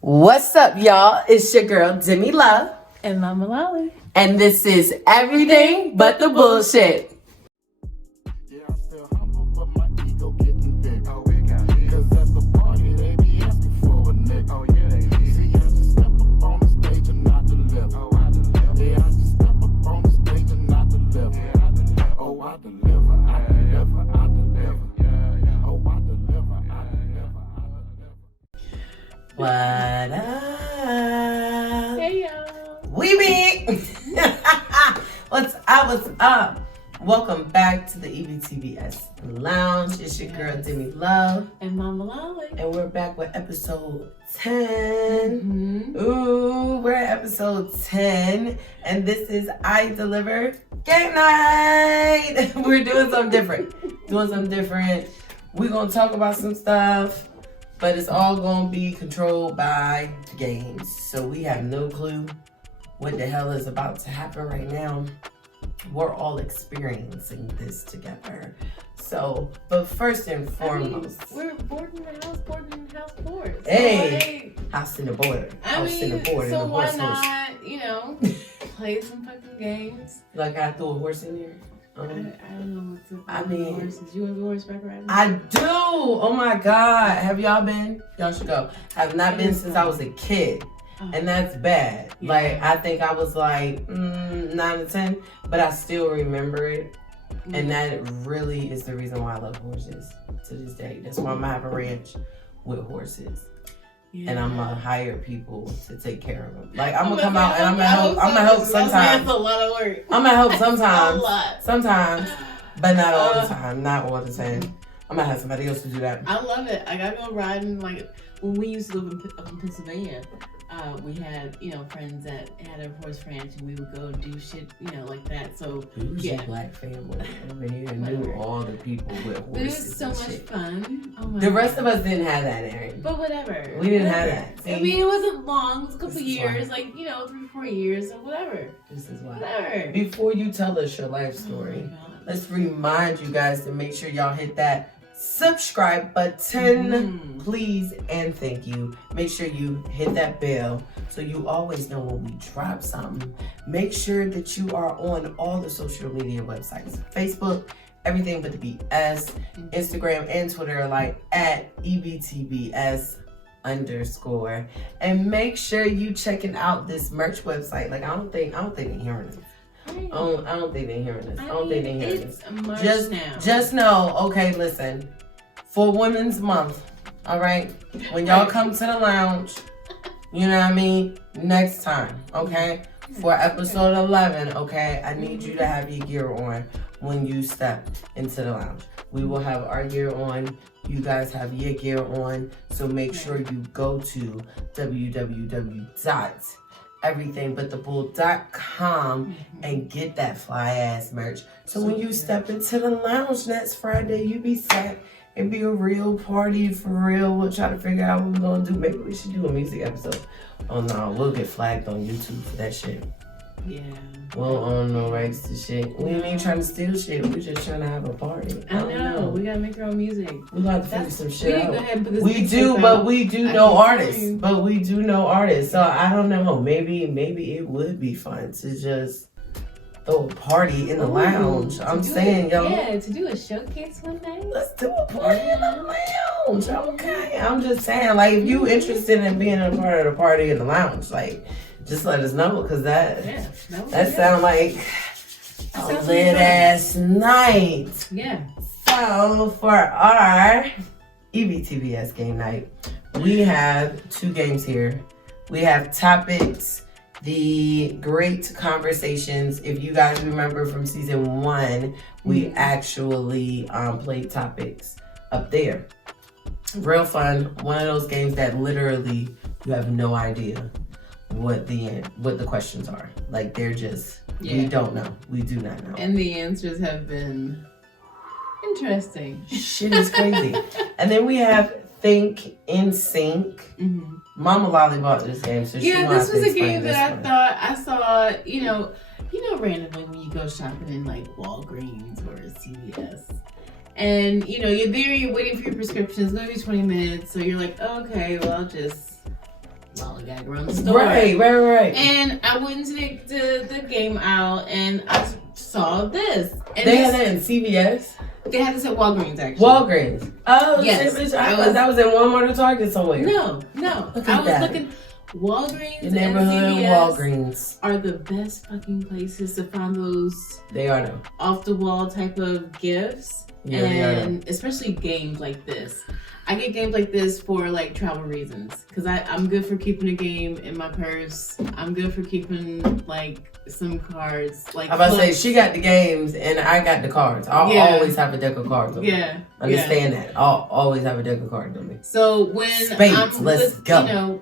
What's up, y'all? It's your girl, Demi Love. And Mama Lolly. And this is Everything But the Bullshit. What up? Hey, y'all. We be. What's up? Welcome back to the EBTBS Lounge. It's your girl, Demi Love. And Mama Lolly. And we're back with episode 10. Ooh, we're at episode 10. And this is Ideliver Game Night. We're doing something different. We're going to talk about some stuff. But it's all going to be controlled by the games. So we have no clue what the hell is about to happen right now. We're all experiencing this together. So, but first and foremost. We're boarding the house board. Hey, house in the border. So why not, play some fucking games? Like I threw a horse in there? I don't know what's up. Horses. You want to go horseback riding? I do. Oh my God. Have y'all been? Y'all should go. Have not been since I was a kid. And that's bad. Yeah. Like, I think I was like 9 to 10, but I still remember it. Mm-hmm. And that really is the reason why I love horses to this day. That's why I'm going to have a ranch with horses. Yeah. And I'm gonna hire people to take care of them. Like I'm gonna come out and I'm gonna help sometimes. That's a lot of work. I'm gonna help sometimes. A lot. Sometimes, but not all the time. Not all the time. I'm gonna have somebody else to do that. I love it. I gotta go riding. Like when we used to live up in Pennsylvania, we had friends that had a horse ranch, and we would go do shit like that. So a black family over here knew all the people with horses. It was so much fun. Oh my the rest of us didn't have that, Aaron. But whatever. We didn't have that. See? I mean, it wasn't long. It was a couple years, 3-4 years, or whatever. This is why. Whatever. Before you tell us your life story, let's remind you guys to make sure y'all hit that subscribe button, please and thank you. Make sure you hit that bell so you always know when we drop something. Make sure that you are on all the social media websites, Facebook, Everything But the BS, Instagram and Twitter like at EBTBS_. And make sure you checking out this merch website. Like I don't think they're hearing this. I don't think they're hearing this. Just know, okay, listen. For Women's Month, all right? When y'all come to the lounge, you know what I mean? Next time, okay? For episode 11, okay? I need you to have your gear on when you step into the lounge. We will have our gear on. You guys have your gear on. So make sure you go to www.everythingbutthebull.com and get that fly ass merch. So when you step into the lounge next Friday, you be set and be a real party for real. We'll try to figure out what we're gonna do. Maybe we should do a music episode. Oh no, we'll get flagged on YouTube for that shit. Yeah. We don't own no rights to shit. We ain't trying to steal shit. We're just trying to have a party. I know. We gotta make our own music. We got to figure some shit out. We do know artists. So I don't know. Maybe it would be fun to just throw a party in the lounge. I'm saying, to do a showcase one day. Let's do a party in the lounge. Okay. I'm just saying, like, if you interested in being a part of the party in the lounge, like, just let us know, because that sounds like a lit ass night. Yeah. So for our EBTBS game night, we have 2 games here. We have Topix, the great conversations. If you guys remember from season 1, we actually played Topix up there. Real fun. One of those games that literally you have no idea what the questions are. Like they're just we don't know. We do not know. And the answers have been interesting. Shit is crazy. And then we have Think N'Sync. Mama Lolly bought this game, so she this was a game that I saw, randomly when you go shopping in like Walgreens or CVS. And, you're there, you're waiting for your prescription. It's going to be 20 minutes. So you're like, okay, well, I'll just well, I gotta go around the store. Right. And I went to the game aisle and I saw this. And they had that in CVS? They had this at Walgreens, actually. Walgreens. Oh, yes. Shit, bitch. I thought that was in Walmart or Target somewhere. No. I was looking. Walgreens and CVS Walgreens are the best fucking places to find those. They are though. Off the wall type of gifts. Yeah, and especially games like this. I get games like this for like travel reasons because I'm good for keeping a game in my purse. I'm good for keeping like some cards. Like I'm about to say she got the games and I got the cards. I'll always have a deck of cards on me. Understand that. I'll always have a deck of cards on me. So when Spades, let's go.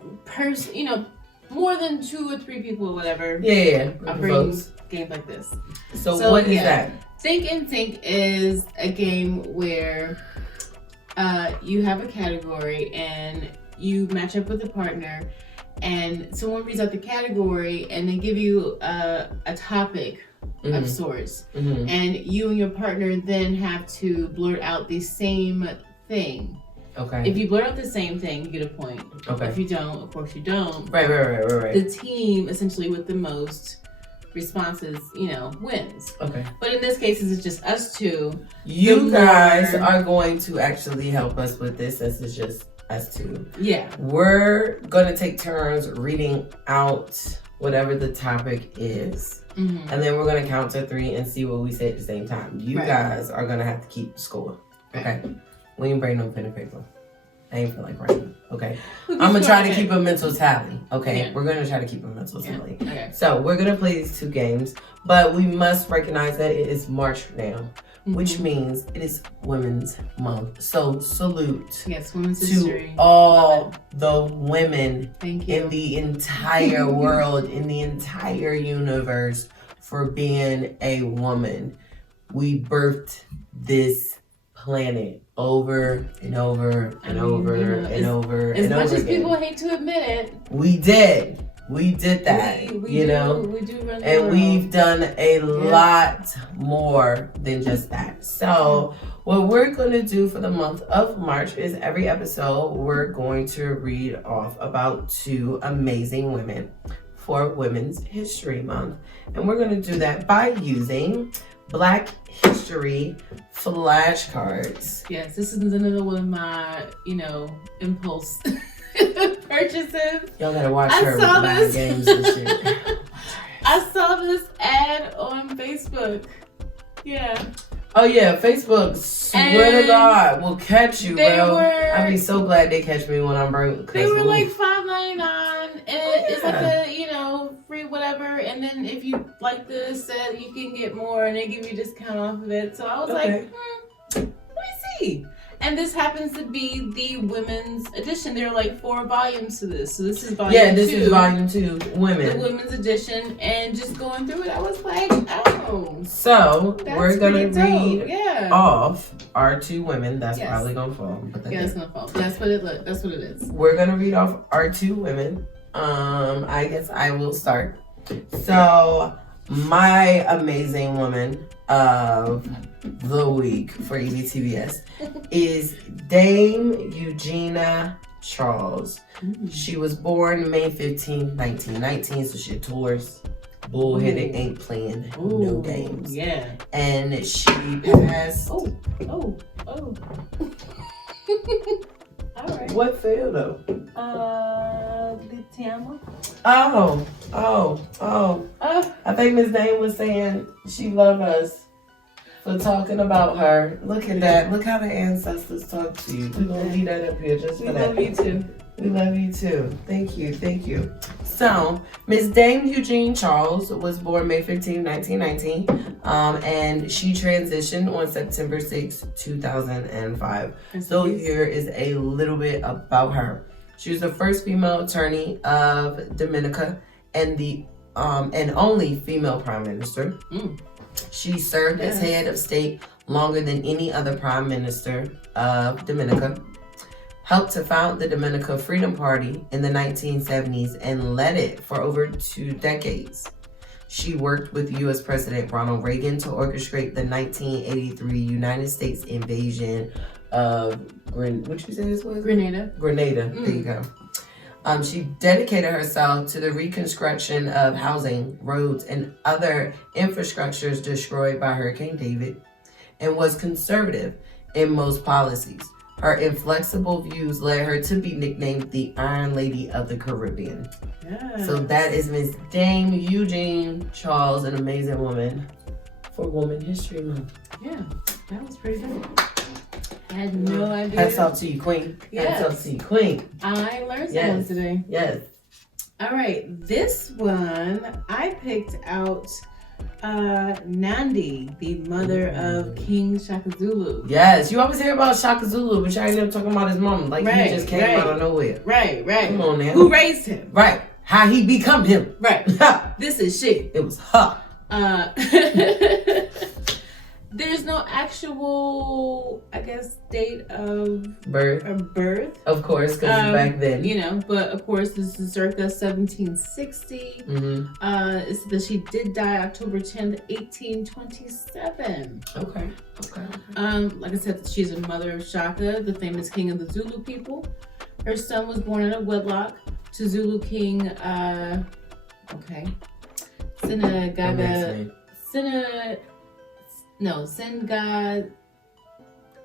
More than 2 or 3 people or whatever. Yeah. I bring games like this. So what is that? Think N'Sync is a game where you have a category and you match up with a partner and someone reads out the category and they give you a topic of sorts. And you and your partner then have to blurt out the same thing. Okay. If you blurt out the same thing, you get a point. Okay. If you don't, of course you don't. Right. The team essentially with the most responses, wins. Okay. But in this case, it's just us two. You guys are going to actually help us with this since it's just us two. Yeah. We're going to take turns reading out whatever the topic is. And then we're going to count to 3 and see what we say at the same time. You guys are going to have to keep score. Okay. We ain't bring no pen and paper. I ain't feel like writing. Okay. I'm going to try to keep a mental tally. Okay. Yeah. We're going to try to keep a mental tally. Okay. So we're going to play these 2 games, but we must recognize that it is March now, which means it is Women's Month. So salute Women's to history. all the women Thank you. in the entire world, in the entire universe for being a woman. We birthed this planet over and over and over and over and over again. As much as people hate to admit it, we did that. We do run the world. We've done a lot more than just that. So what we're going to do for the month of March is every episode we're going to read off about 2 amazing women for Women's History Month, and we're going to do that by using Black History flashcards. Yes, this is another one of my, impulse purchases. Y'all gotta watch her with games and shit. I saw this ad on Facebook. Yeah. Oh yeah, Facebook, swear to God, will catch you, bro. I'd be so glad they catch me when I'm broke. They were like $5.99, and it's like a, free whatever. And then if you like this set, you can get more, and they give you a discount off of it. So I was like, let me see. And this happens to be the women's edition. There are like 4 volumes to this. So this is volume 2. Yeah, this is volume 2, women. The women's edition. And just going through it, I was like, oh. So we're going to read off our 2 women. That's probably going to fall. It's going to fall. That's what it is. We're going to read off our 2 women. I guess I will start. So my amazing woman of the week for EBTBS is Dame Eugene Charles. She was born May 15, 1919, so she a Taurus. Bullheaded, ain't playing no games. Yeah. And she passed. Oh. All right. What fell though? The Tiama. Oh. I think Miss Dame was saying she loved us for talking about her. Look at that. Look how the ancestors talk to you. We're going to leave that up here just for that. We love you too. We love you too. Thank you. So, Miss Dame Eugene Charles was born May 15, 1919, and she transitioned on September 6, 2005. So here is a little bit about her. She was the first female attorney of Dominica and the and only female prime minister. She served as head of state longer than any other prime minister of Dominica. Helped to found the Dominica Freedom Party in the 1970s and led it for over 2 decades. She worked with U.S. President Ronald Reagan to orchestrate the 1983 United States invasion of Grenada. There you go. She dedicated herself to the reconstruction of housing, roads, and other infrastructures destroyed by Hurricane David, and was conservative in most policies. Her inflexible views led her to be nicknamed the Iron Lady of the Caribbean. Yes. So that is Miss Dame Eugene Charles, an amazing woman for Women History Month. Yeah, that was pretty good. I had no idea. Hats off to you, Queen. Yes. Hats off to you, Queen. I learned something today. Yes. All right, this one I picked out Nandi, the mother of King Shaka Zulu. Yes, you always hear about Shaka Zulu, but you ain't never talking about his mom. Like he just came out of nowhere. Right. Come on now. Who raised him? Right. How he become him. Right. This is shit. It was her. There's no actual, I guess, date of birth. Of course, because back then. You know, but of course, this is circa 1760. It's that she did die October 10th, 1827. Okay. Like I said, she's a mother of Shaka, the famous king of the Zulu people. Her son was born out of wedlock to Zulu king, Senga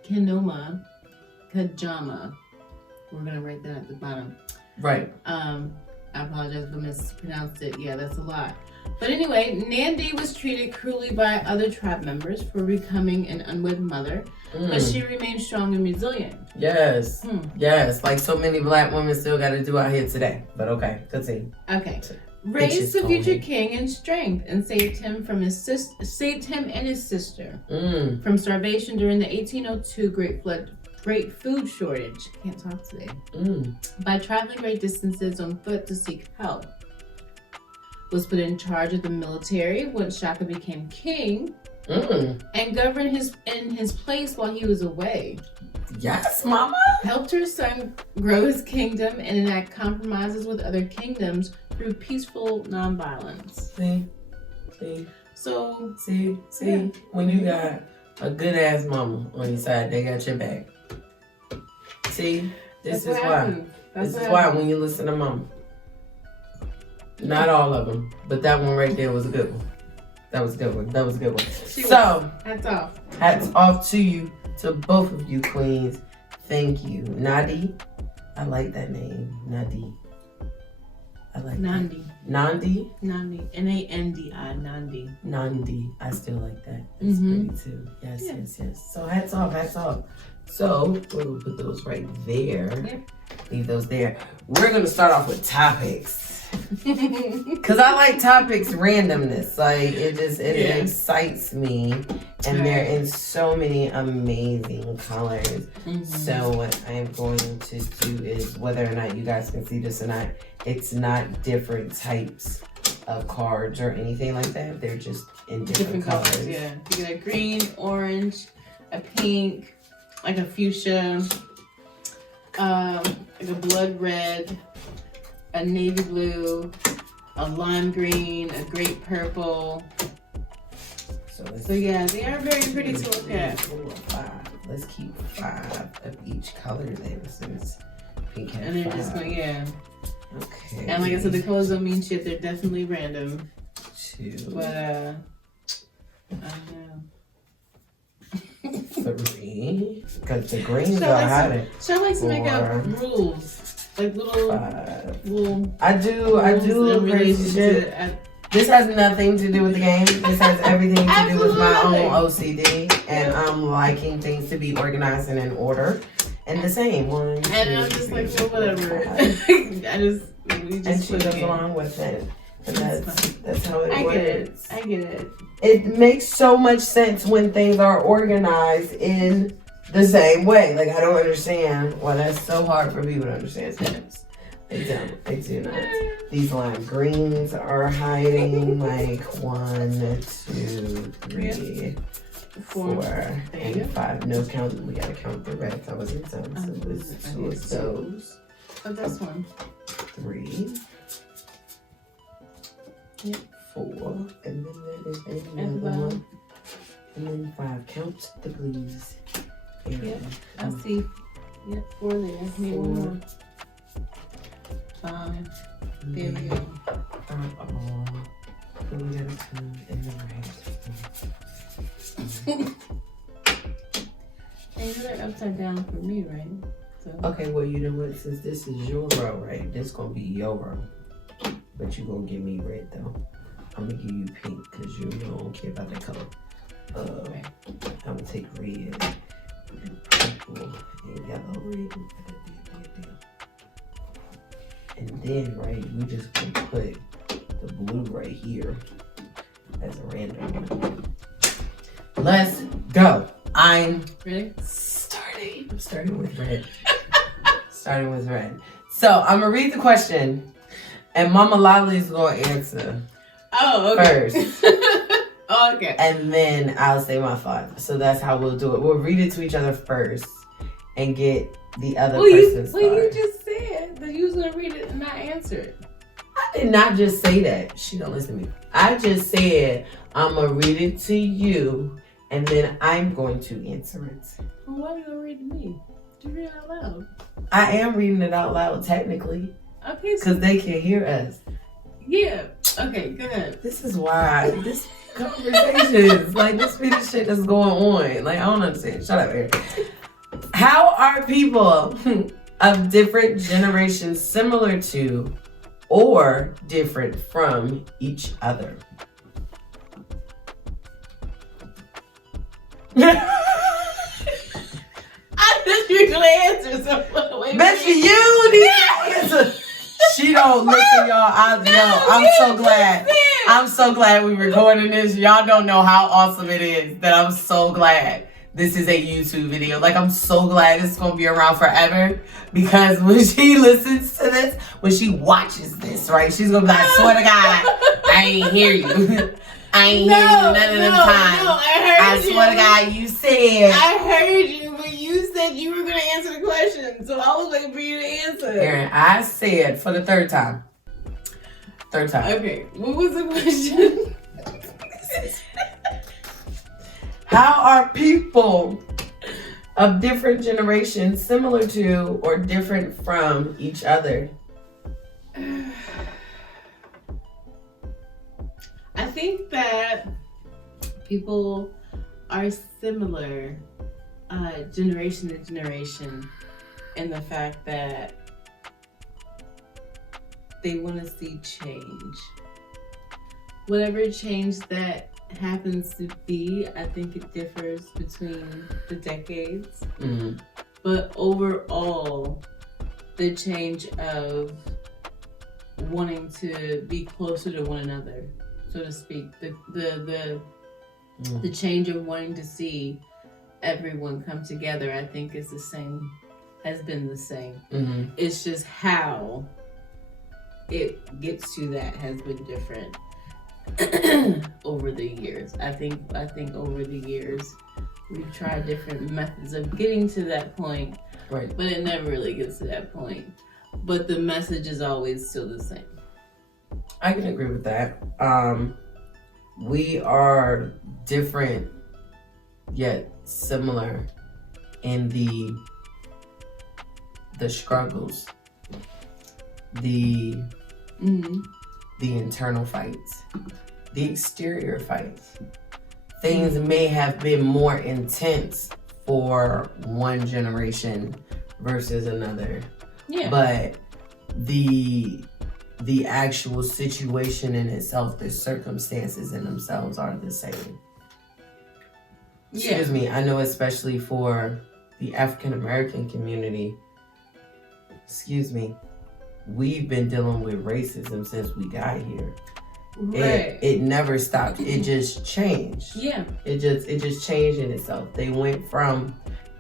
Kanoma Kajama. We're gonna write that at the bottom. Right. I apologize if I mispronounced it. Yeah, that's a lot. But anyway, Nandi was treated cruelly by other tribe members for becoming an unwed mother, but she remained strong and resilient. Yes. Yes. Like so many black women still got to do out here today. But okay, continue. Okay. Raised the future king in strength and saved him and his sister from starvation during the 1802 Great Food Shortage. Can't talk today. By traveling great distances on foot to seek help. Was put in charge of the military once Shaka became king and governed in his place while he was away. Yes, mama. Helped her son grow his kingdom and enact compromises with other kingdoms through peaceful nonviolence. See, when you got a good ass mama on your side, they got your back. See, this is why. This is why when you listen to mama. Not all of them, but that one right there was a good one. That was a good one. Hats off to you, to both of you queens. Thank you. Nadi. I like that name. Nadi. I like Nandi. Nandi? Nandi. N-A-N-D-I. Nandi. Nandi. I still like that. It's pretty too. Yes. So hats off. So we're going to put those right there. Yep. Leave those there. We're going to start off with topics. Because I like topics randomness. Like, it excites me. And they're in so many amazing colors. So what I'm going to do is, whether or not you guys can see this or not, it's not different types of cards or anything like that. They're just in different colors. Yeah. You get a green, orange, a pink, like a fuchsia, like a blood red, a navy blue, a lime green, a great purple. So yeah, they are very pretty to look at. 4, 5. Let's keep 5 of each color then, since pink has 5. And they're just going, Okay. And like I said, the colors don't mean shit. They're definitely random. 2. But I don't know. 3. Because the greens are hiding. She likes to make up rules. Like little 5. I do crazy shit. This has nothing to do with the game. This has everything to do with my own OCD. And I'm liking things to be organized and in order. And the same. 1, 2, and I'm just 3, like, well, whatever. And she goes along with it. And that's how it works. I get it. It makes so much sense when things are organized in the same way. Like, I don't understand why that's so hard for people to understand things. They do not. These lime greens are hiding. Like 1, 2, 3, 4, and 5. No count. We gotta count the reds. I wasn't done. So it's 2 of those. Oh, this one. 3. 4. And then there is another one. And then 5. Count the blues. Yep, I see. Yep, 4 there. Need 1 more. 5. There we go. We got a 2 in the right. And you're upside down for me, right? So. Okay, well, you know what? Since this is your row, right? This gonna be your row. But you gonna give me red, though. I'm gonna give you pink, because you don't care about that color. Right. I'm gonna take red, and purple, and yellow, red. And then, right, we just gonna put the blue right here as a random one. Let's go. I'm ready. I'm starting with red. So I'm gonna read the question, and Mama Lolly's gonna answer. Oh, okay. First. Oh, okay. And then I'll say my thought. So that's how we'll do it. We'll read it to each other first, and get the other person's thought. You just said that you was gonna read it and not answer it. I did not just say that. She don't listen to me. I just said I'm gonna read it to you, and then I'm going to answer it. Well, why are you gonna read to me? Just read it out loud. I am reading it out loud, technically. Okay. Because they can hear us. Yeah. Okay, go ahead. This is why this conversations, like this be the shit that's going on. Like, I don't understand. Shut up, Eric. How are people of different generations similar to or different from each other? I just usually answer, so wait. Bitch, you need to answer. She don't listen, y'all. I'm so glad we recording this. Y'all don't know how awesome it is that I'm so glad this is a YouTube video. Like, I'm so glad this is going to be around forever, because when she listens to this, when she watches this, right, she's going to be like, I swear to God, I ain't hear you. I ain't hear you none of them times. No, I swear to God, you said. I heard you, but you said you were going to answer the question, so I was waiting for you to answer. Aaron, I said for the third time. Okay, what was the question? How are people of different generations similar to or different from each other? I think that people are similar generation to generation in the fact that they want to see change. Whatever change that happens to be, I think it differs between the decades. Mm-hmm. But overall, the change of wanting to be closer to one another, so to speak, the change of wanting to see everyone come together, I think is the same, has been the same. Mm-hmm. It's just how it gets to that has been different over the years. I think over the years we've tried different methods of getting to that point, right? But it never really gets to that point. But the message is always still the same. I can agree with that. We are different yet similar in the struggles, the internal fights, the exterior fights. Things may have been more intense for one generation versus another. Yeah. But the actual situation in itself, the circumstances in themselves are the same. Yeah. Excuse me, I know especially for the African American community, we've been dealing with racism since we got here. Right. It never stopped. It just changed. Yeah. It just changed in itself. They went from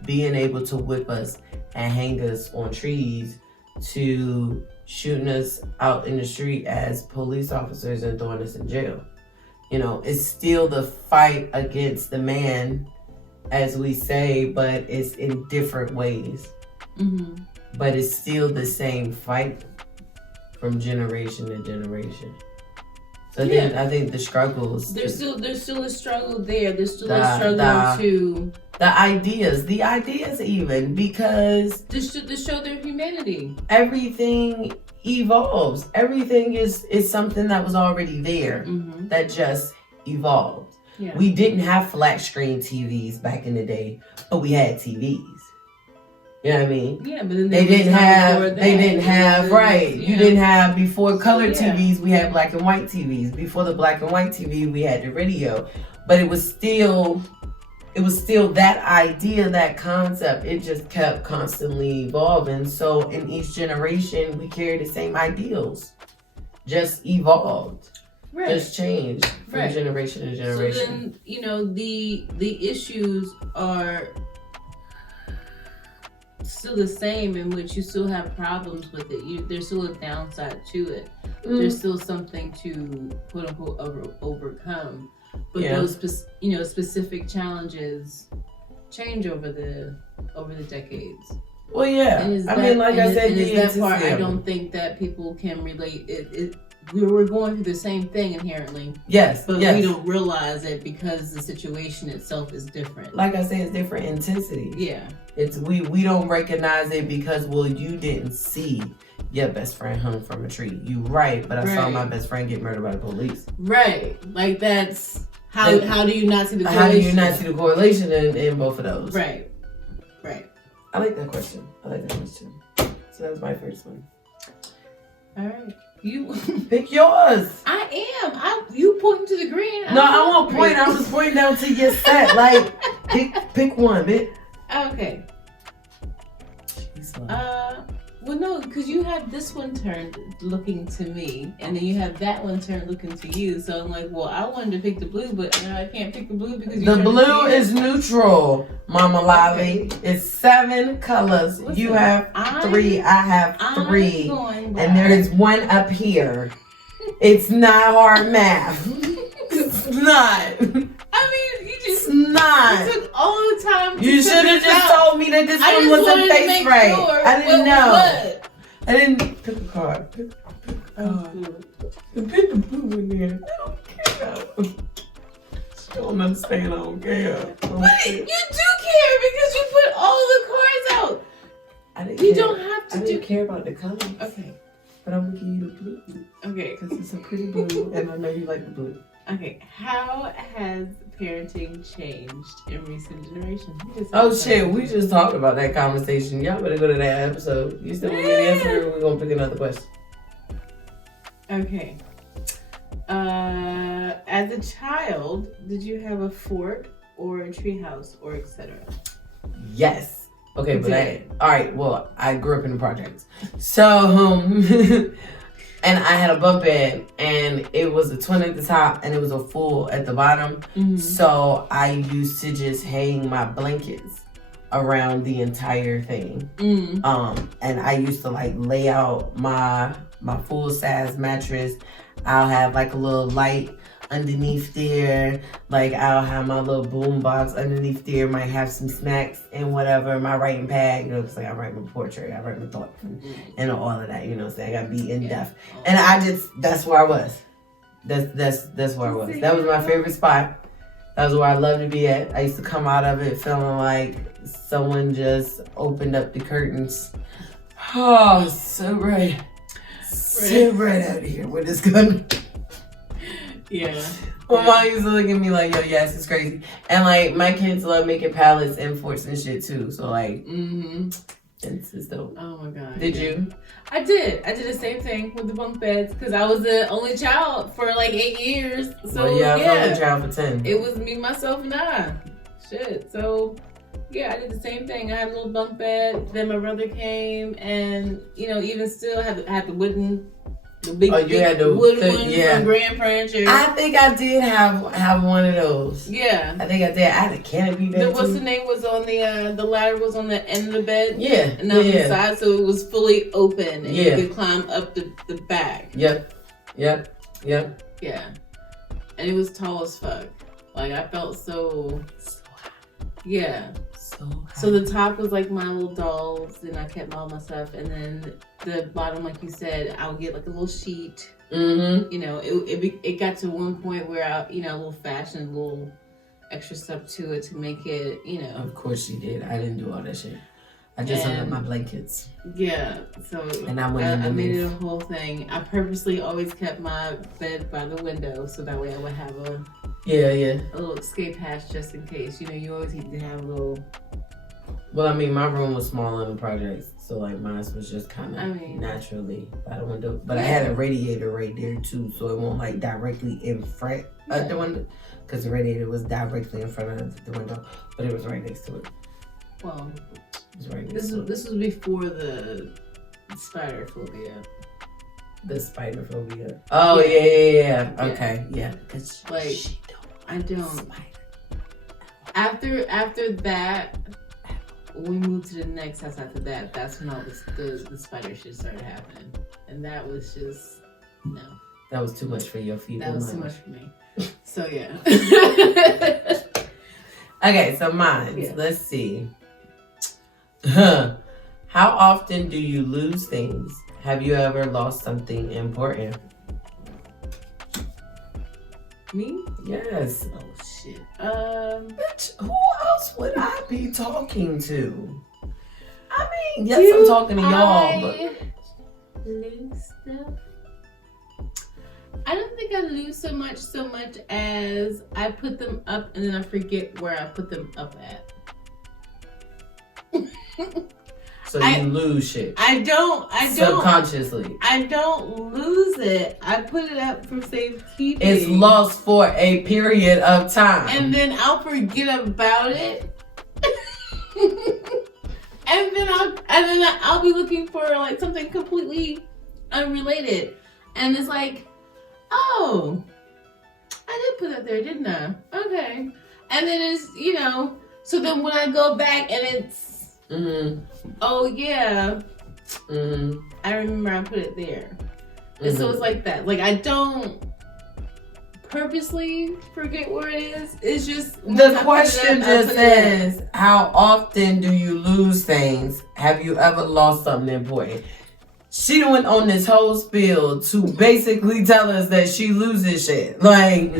being able to whip us and hang us on trees to shooting us out in the street as police officers and throwing us in jail. You know, it's still the fight against the man, as we say, but it's in different ways. Mm-hmm. But it's still the same fight from generation to generation. So I think the struggles. There's still a struggle there. There's still a struggle to the ideas even, because to show their humanity. Everything evolves. Everything is something that was already there that just evolved. Yeah. We didn't have flat screen TVs back in the day, but we had TVs. You know what I mean? Yeah, but then they didn't have right. You didn't have before color TVs. We had black and white TVs. Before the black and white TV, we had the radio. But it was still that idea, that concept. It just kept constantly evolving. So in each generation, we carry the same ideals, just evolved, just changed from generation to generation. So then the issues are still the same, in which you still have problems with it. There's still a downside to it. There's still something to quote unquote overcome. But those specific challenges change over the decades. Well, yeah. I said, that part I don't think that people can relate. We're going through the same thing inherently. Yes, but we don't realize it because the situation itself is different. Like I said, it's different intensity. Yeah. It's we don't recognize it because you didn't see your best friend hung from a tree. You right, but I saw my best friend get murdered by the police. Right. Like that's how do you not see the correlation? How do you not see the correlation in both of those? Right. Right. I like that question. So that was my first one. All right. You pick yours. I am. You pointing to the green. No, I won't point. I was pointing down to your set. Like pick one, bitch. Okay. Well, no, because you have this one turned looking to me, and then you have that one turned looking to you. So I'm like, well, I wanted to pick the blue, but I can't pick the blue because the blue is neutral, Mama Lolly. Okay. It's 7 colors. Listen, you have 3. I have 3, and there is one up here. It's not hard math. It's not. You took all the time. You should have just told me that this one wasn't face right. Sure. I didn't know. What? I didn't pick a card. Pick the blue in there. I don't care. She don't understand. I don't care. But you do care because you put all the cards out. You don't have to. I didn't care about the colors. Okay. But I'm gonna give you the blue. Okay. Because it's a pretty blue, and I know you like the blue. Okay, how has parenting changed in recent generations? Oh shit, we just talked about that conversation. Y'all better go to that episode. You still want me to answer, or we're gonna pick another question? Okay. As a child, did you have a fort or a treehouse or etc.? Yes. Okay, but alright, well, I grew up in the projects. So, and I had a bunk bed, and it was a twin at the top, and it was a full at the bottom. Mm-hmm. So I used to just hang my blankets around the entire thing. Mm. And I used to lay out my full size mattress. I'll have a little light underneath there. I'll have my little boom box underneath there. Might have some snacks and whatever. My writing pad, because I write my poetry, I write my thoughts and all of that. I gotta be in depth. And that's where I was. That's where I was. That was my favorite spot. That was where I loved to be at. I used to come out of it feeling like someone just opened up the curtains. Oh, so bright. So bright out here with this gun. Yeah. My mom used to look at me like, yo, yes, it's crazy. And my kids love making palettes and forts and shit too. So it's dope. Oh my god. Did you? I did the same thing with the bunk beds because I was the only child for 8 years. So I was the only child for 10. It was me, myself, and I. Shit. So yeah, I did the same thing. I had a little bunk bed. Then my brother came, and even still had the wooden. The big, had the wood one from Grand Furniture. I think I did have one of those. Yeah. I think I did. I had a canopy bed What's the name was on the ladder was on the end of the bed. Yeah. And on the side, so it was fully open and you could climb up the back. Yep. Yeah. And it was tall as fuck. I felt so So the top was like my little dolls, and I kept all my stuff, and then the bottom, like you said, I would get like a little sheet. Mm-hmm. You know, it got to one point where I, a little fashion, a little extra stuff to it to make it, Of course she did. I didn't do all that shit. I just hung up my blankets. Yeah, so and I made it a whole thing. I purposely always kept my bed by the window, so that way I would have a little escape hatch just in case. You always need to have a little. Well, I mean, my room was small in the projects, so like mine was just kind of naturally by the window. But I had a radiator right there too, so it won't like directly in front of the window, because the radiator was directly in front of the window, but it was right next to it. Well, it was right this was before the spider phobia. The spider phobia. Oh yeah. Okay, yeah. Because like I don't. After that. We moved to the next house after that. That's when all the spider shit started happening, and that was just no. That was too much for your feet. That was too much for me. So yeah. Okay, so mine. Yeah. Let's see. How often do you lose things? Have you ever lost something important? Me? Yes. Oh shit. Bitch, who else would I be talking to? I mean, yes, I'm talking to y'all, but lose stuff. I don't think I lose so much as I put them up and then I forget where I put them up at. So you lose shit. I don't. Subconsciously. I don't lose it. I put it up for safekeeping. It's lost for a period of time. And then I'll forget about it. and then I'll be looking for like something completely unrelated. And it's like, oh, I did put that there, didn't I? Okay. And then it's, so then when I go back and it's, oh yeah, I remember I put it there. And so it's like that. Like I don't purposely forget where it is. It's just the question just says, how often do you lose things? Have you ever lost something important? She went on this whole spiel to basically tell us that she loses shit. Like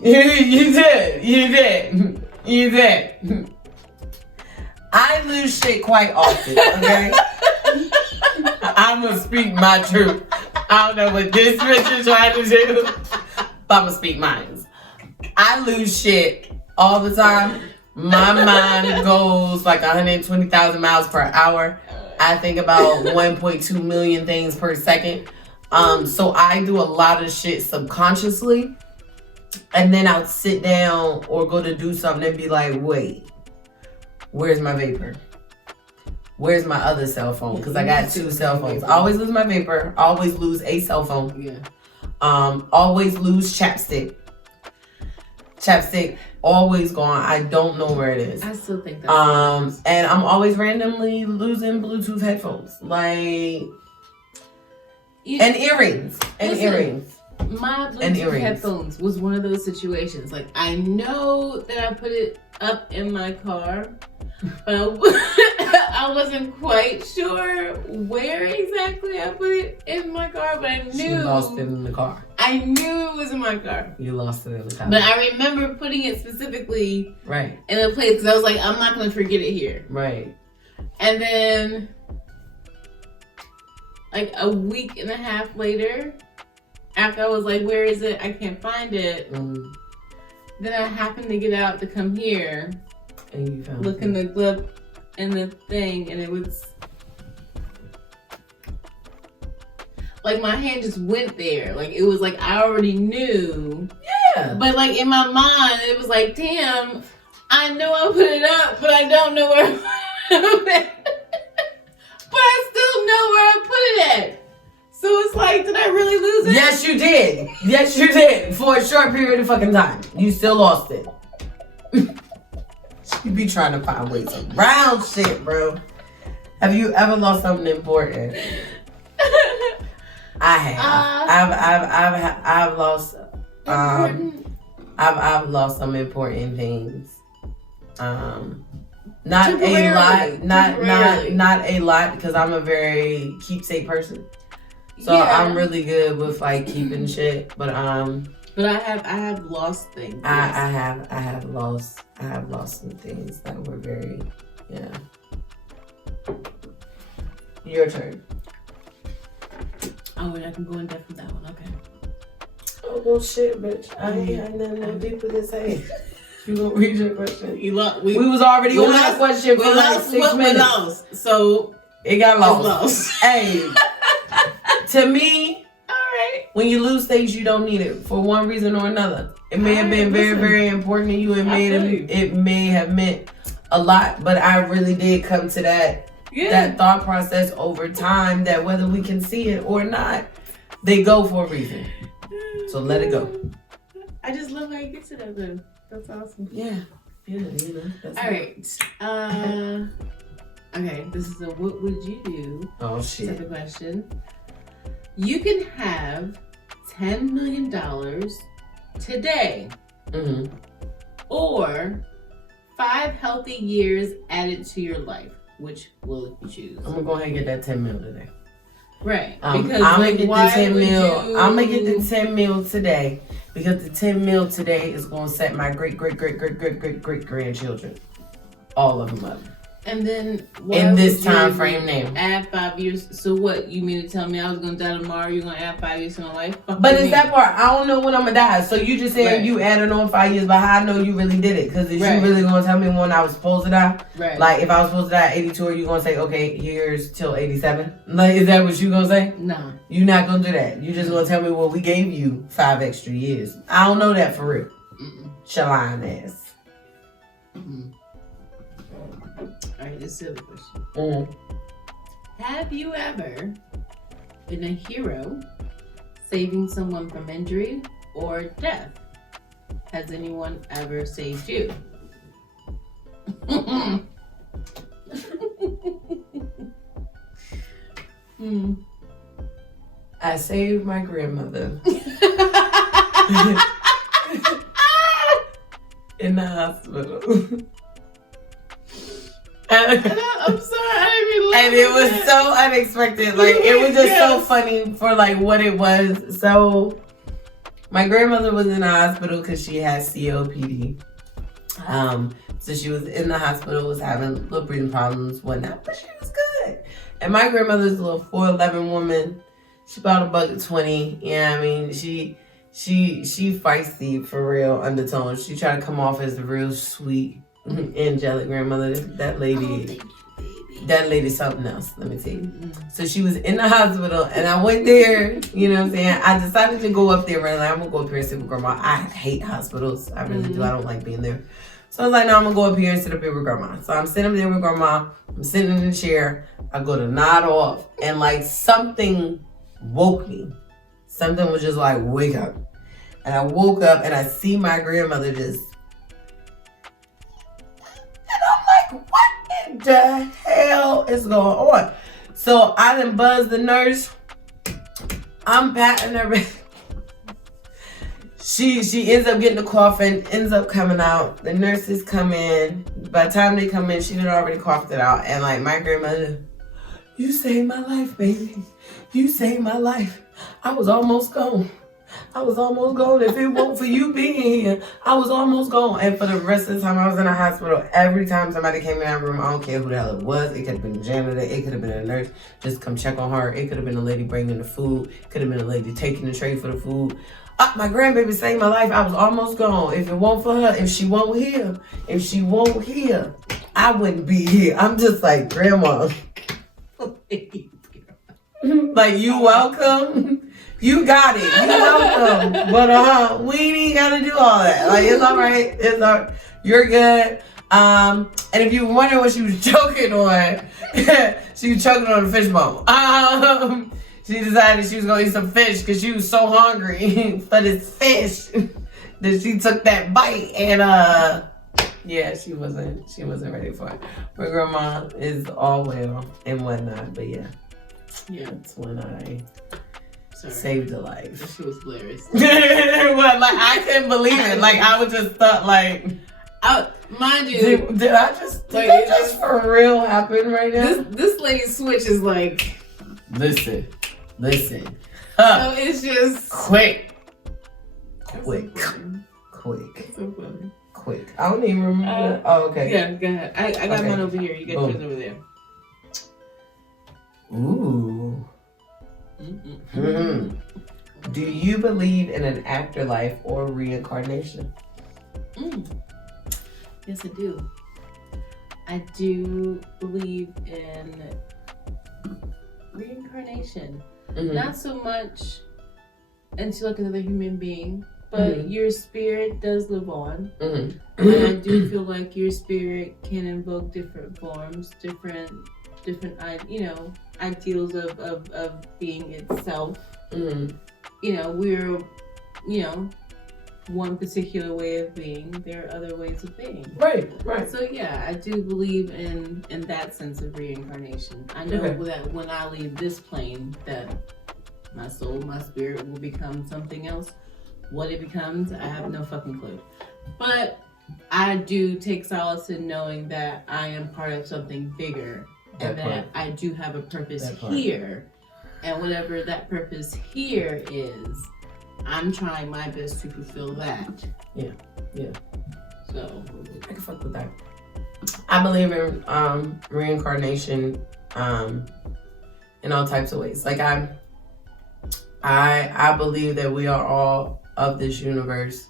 you did. I lose shit quite often, okay? I'm gonna speak my truth. I don't know what this bitch is trying to do, but I'm gonna speak mine. I lose shit all the time. My mind goes like 120,000 miles per hour. I think about 1.2 million things per second. So I do a lot of shit subconsciously. And then I'll sit down or go to do something and be like, wait. Where's my vapor? Where's my other cell phone? Because I got 2 cell phones. I always lose my vapor. I always lose a cell phone. Yeah. Always lose chapstick. Chapstick always gone. I don't know where it is. I still think that's and I'm always randomly losing Bluetooth headphones. Like and earrings. And earrings. My Bluetooth headphones was one of those situations. Like I know that I put it up in my car, but I wasn't quite sure where exactly I put it in my car, but I knew you lost it in the car. I knew it was in my car. You lost it in the car. But I remember putting it specifically right in a place because I was like, I'm not going to forget it here. Right. And then like a week and a half later, after I was like, where is it? I can't find it. Then I happened to get out to come here and you found look in the glove and the thing, and it was like my hand just went there. Like it was like I already knew. Yeah. But like in my mind, it was like, damn, I know I put it up, but I don't know where I put it. But I still know where I put it at. So it's like, did I really lose it? Yes, you did. Yes, you did. For a short period of fucking time. You still lost it. You be trying to find ways around shit, bro. Have you ever lost something important? I have. I've lost. I've lost some important things. Not a lot. Not a lot because I'm a very keepsake person. So I'm really good with like keeping shit. But I have lost things. I have lost some things that were very Your turn. Oh, and I can go in depth with that one. Okay. Oh well, shit, bitch. I ain't nothing more deeper to say. You gonna read your question? We was already on that question for like 6 minutes. So it got lost. Hey, to me, all right. When you lose things, you don't need it for one reason or another. It may have been very, very important to you. It may have meant a lot, but I really did come to that thought process over time that whether we can see it or not, they go for a reason. So let it go. I just love how you get to that though. That's awesome. Yeah. That's all right. Okay, this is a what would you do? Oh shit. Type of question. You can have $10 million today, or 5 healthy years added to your life. Which will you choose? I'm gonna go ahead and get that 10 mil today. Right. Because I'm gonna get the 10 mil. I'm gonna get the 10 mil today because the 10 mil today is gonna set my great grandchildren, all of them up. And then in this time frame now. Add 5 years. So what? You mean to tell me I was gonna die tomorrow? You're gonna add 5 years to my life? But it's that part. I don't know when I'm gonna die. So you just saying you added on 5 years, but how I know you really did it? Because is you really gonna tell me when I was supposed to die? Right. Like if I was supposed to die at 82, are you gonna say okay, here's till 87? Like is that what you gonna say? No. You're not gonna do that. You just gonna tell me well we gave you 5 extra years. I don't know that for real. Shaline ass. All right, this is a question. Have you ever been a hero saving someone from injury or death? Has anyone ever saved you? I saved my grandmother in the hospital. I'm sorry, and it was so unexpected. Like it was just so funny for like what it was. So my grandmother was in the hospital because she had COPD. So she was in the hospital, was having little breathing problems, whatnot, but she was good. And my grandmother's a little 4'11" woman. She about $120. Yeah, I mean she feisty for real undertones. She tried to come off as a real sweet, angelic grandmother. That lady, that lady's something else, let me tell you. So she was in the hospital and I went there, you know what I'm saying? I decided to go up there right now. I'm gonna go up here and sit with grandma. I hate hospitals. I really do. I don't like being there. So I was like, no, I'm gonna go up here and sit up here with grandma. So I'm sitting there with grandma. I'm sitting in the chair. I go to nod off and like something woke me. Something was just like, wake up. And I woke up and I see my grandmother just, and I'm like, what in the hell is going on? So I done buzzed the nurse. I'm patting her. She ends up getting the coffin, ends up coming out. The nurses come in. By the time they come in, she done already coughed it out. And like my grandmother, you saved my life, baby. You saved my life. I was almost gone. If it weren't for you being here, I was almost gone. And for the rest of the time I was in the hospital, every time somebody came in that room, I don't care who the hell it was. It could have been a janitor. It could have been a nurse. Just come check on her. It could have been a lady bringing the food. It could have been a lady taking the tray for the food. My grandbaby saved my life. I was almost gone. If it weren't for her, if she won't here, I wouldn't be here. I'm just like, Grandma. Like, you welcome. You got it. You welcome. But we ain't even gotta do all that. Like, it's all right. You're good. And if you were wondering what she was choking on, she was choking on a fish bone. She decided she was gonna eat some fish because she was so hungry for this fish that she took that bite and yeah, she wasn't ready for it. My grandma is all well and whatnot, but yeah, that's when I saved a life. She was hilarious. Well, like I couldn't believe it. Like I was just thought like. Mind you, did that just for real happen right now? This lady's switch is like. Listen. So it's just quick. So funny. Quick. I don't even remember. Oh, okay. Yeah, go ahead. I got mine over here. You got yours over there. Ooh. Do you believe in an afterlife or reincarnation? Yes, I do. I do believe in reincarnation. Not so much into like another human being, but your spirit does live on. And I do feel like your spirit can invoke different forms, different ideals of being itself. We're one particular way of being. There are other ways of being. Right. So yeah, I do believe in that sense of reincarnation. I know that when I leave this plane, that my soul, my spirit will become something else. What it becomes, I have no fucking clue. But I do take solace in knowing that I am part of something bigger, and that I do have a purpose here. And whatever that purpose here is, I'm trying my best to fulfill that. Yeah. So I can fuck with that. I believe in reincarnation in all types of ways. Like I believe that we are all of this universe.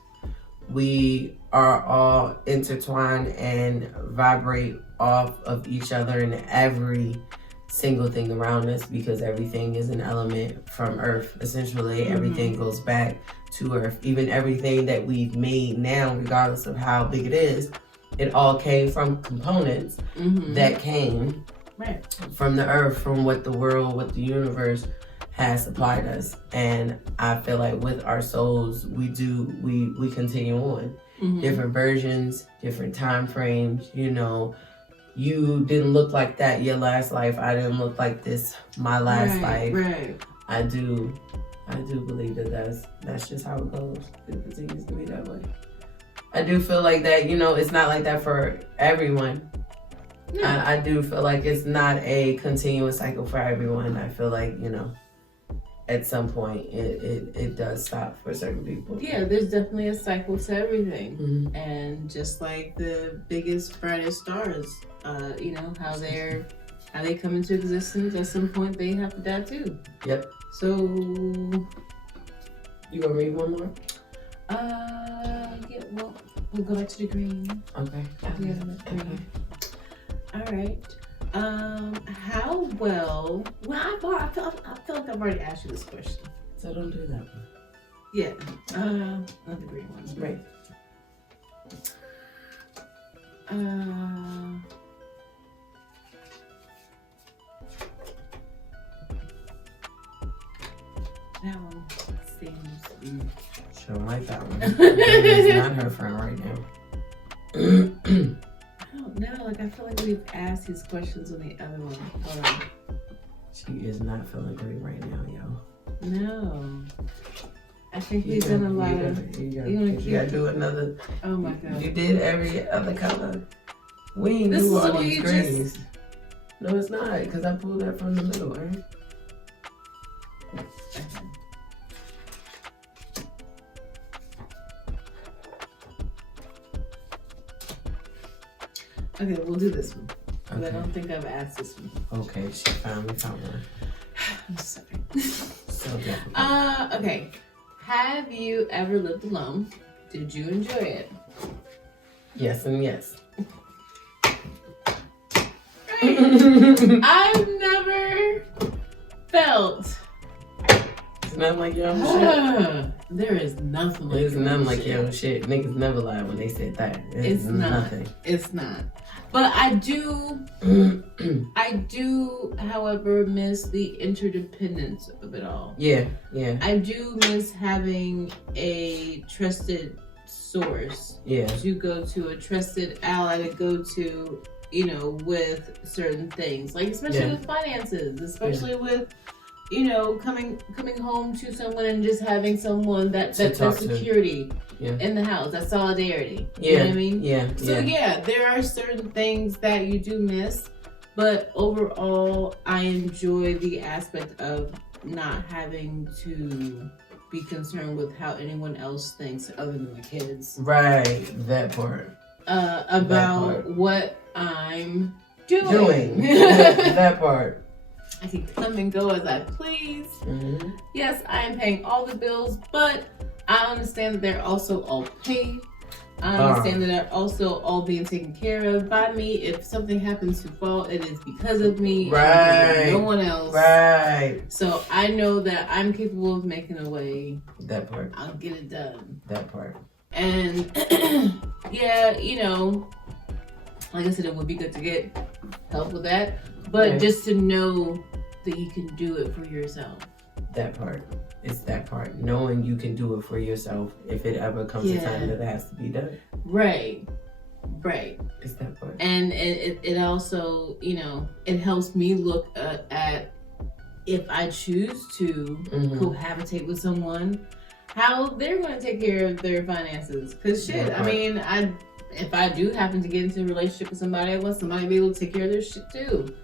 We are all intertwined and vibrate off of each other in every single thing around us, because everything is an element from Earth. Essentially, everything goes back to Earth. Even everything that we've made now, regardless of how big it is, it all came from components that came from the Earth, from what the universe has supplied us. And I feel like with our souls, we continue on. Different versions, different time frames, you didn't look like that your last life. I didn't look like this my last life. Right. I do believe that that's just how it goes. It continues to be that way. I do feel like that, it's not like that for everyone. No. I do feel like it's not a continuous cycle for everyone. I feel like, at some point it does stop for certain people. Yeah, there's definitely a cycle to everything. And just like the biggest, brightest stars, how they come into existence, at some point they have to die too. Yep. So you wanna read one more? Yeah, well, we'll go back to the green. Okay. All right. How well? I feel like I've already asked you this question. So don't do that one. Yeah. Not the green one. Right. That one seems. She don't like that one. It's not her friend right now. I don't know. Like, I feel like we've asked these questions on the other one. Hold on. She is not feeling great right now, yo. No. I think we've done a lot of. You gotta do another. Oh my god. You did every other color. We ain't do all these greens. No, it's not, because I pulled that from the middle, right? Okay, we'll do this one. Okay. I don't think I've asked this one. Okay, she finally found one. I'm sorry. So difficult. Okay. Have you ever lived alone? Did you enjoy it? Yes and yes. I've never felt. It's nothing like your own shit. There is nothing like There's nothing like your own shit. Niggas never lie when they said that. It's nothing. It's not. But I do, however, miss the interdependence of it all. Yeah. I do miss having a trusted source to go to, a trusted ally to go to, with certain things. Like, especially with finances, especially with, coming home to someone and just having someone that security in the house, that solidarity. You know what I mean? Yeah. So there are certain things that you do miss, but overall, I enjoy the aspect of not having to be concerned with how anyone else thinks other than the kids. Right, that part. About what I'm doing. that part. I can come and go as I please. Mm-hmm. Yes, I am paying all the bills, but I understand that they're also all paid. I understand that they're also all being taken care of by me. If something happens to fall, it is because of me. Right. And no one else. Right. So I know that I'm capable of making a way. That part. I'll get it done. That part. And like I said, it would be good to get help with that. But just to know that you can do it for yourself. That part. It's that part. Knowing you can do it for yourself if it ever comes a time that it has to be done. Right. It's that part. And it also, it helps me look at if I choose to cohabitate with someone, how they're going to take care of their finances. Because if I do happen to get into a relationship with somebody, I want somebody to be able to take care of their shit too.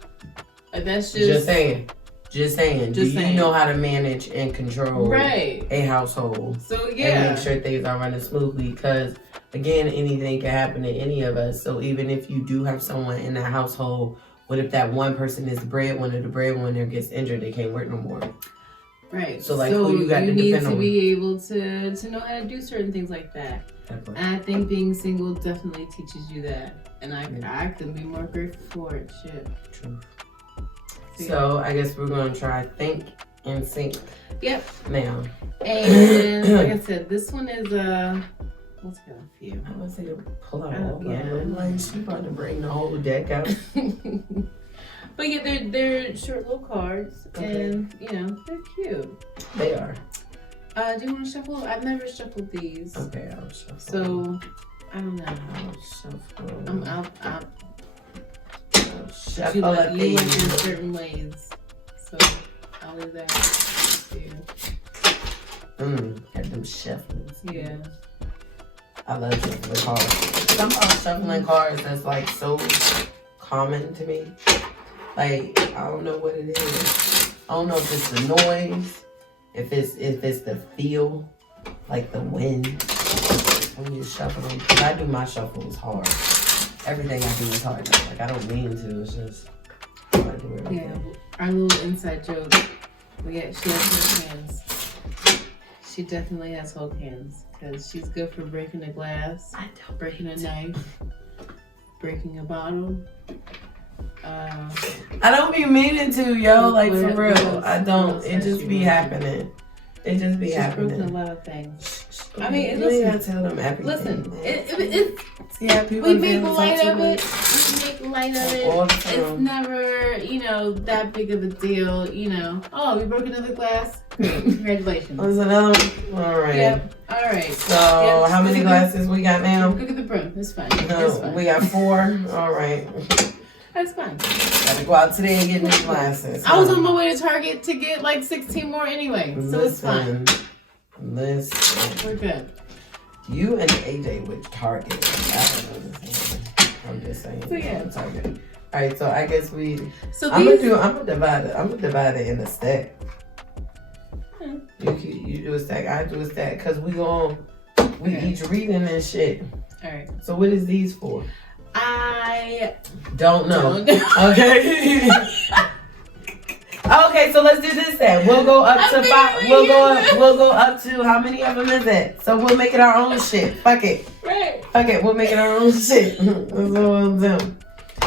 Like that's just saying. Do you know how to manage and control a household? So and make sure things are running smoothly. Because again, anything can happen to any of us. So even if you do have someone in that household, what if that one person is the breadwinner gets injured, they can't work no more? Right. So who you got to depend on? You need to be able to know how to do certain things like that. And I think being single definitely teaches you that. And I couldn't be more grateful for it. Shit. True. So I guess we're going to try Think N'Sync. Yep. Now. And like I said, this one is let's go a few. I was going to pull out all of them. Like she about to bring the whole deck out. But they're short little cards, and they're cute. They are. Do you want to shuffle? I've never shuffled these. Okay, I'll shuffle. So I don't know. I'll shuffle. I'm out. Shuffle you like in certain ways, so I'll leave that to you. Got them shuffles. Yeah. I love shuffling cards. Somehow shuffling cards that's like so common to me. Like I don't know what it is. I don't know if it's the noise, if it's the feel, like the wind when you're shuffling. Cause I do my shuffles hard. Everything I do is hard. Like I don't mean to. It's just how I do everything. Yeah. Our little inside joke. She has Hulk hands. She definitely has Hulk hands because she's good for breaking a glass, breaking a knife, breaking a bottle. I don't be meaning to, yo. Like for real, I don't. It just be happening. It just be happening. She's broken a lot of things. I mean, you gotta tell them everything. Listen, we make light of it. It's never, that big of a deal. Oh, we broke another glass. Congratulations. There's another one. All right. Yep. All right. So, how many glasses we got now? Look at the broom. It's fine. We got 4. All right. That's fine. Gotta go out today and get new glasses. I was on my way to Target to get like 16 more anyway, so it's fine. Listen. We're good. You and AJ with Target. I don't understand. I'm just saying. So yeah. Target. All right, so I guess So I'm gonna divide it in a stack. You do a stack, I do a stack, cause we each reading this shit. All right. So what is these for? I don't know. Okay. Okay, so let's do this then. We'll go up to 5. We'll go up to how many of them is it? So we'll make it our own shit. Fuck it. Right. Fuck it. We'll make it our own shit. That's what we'll do.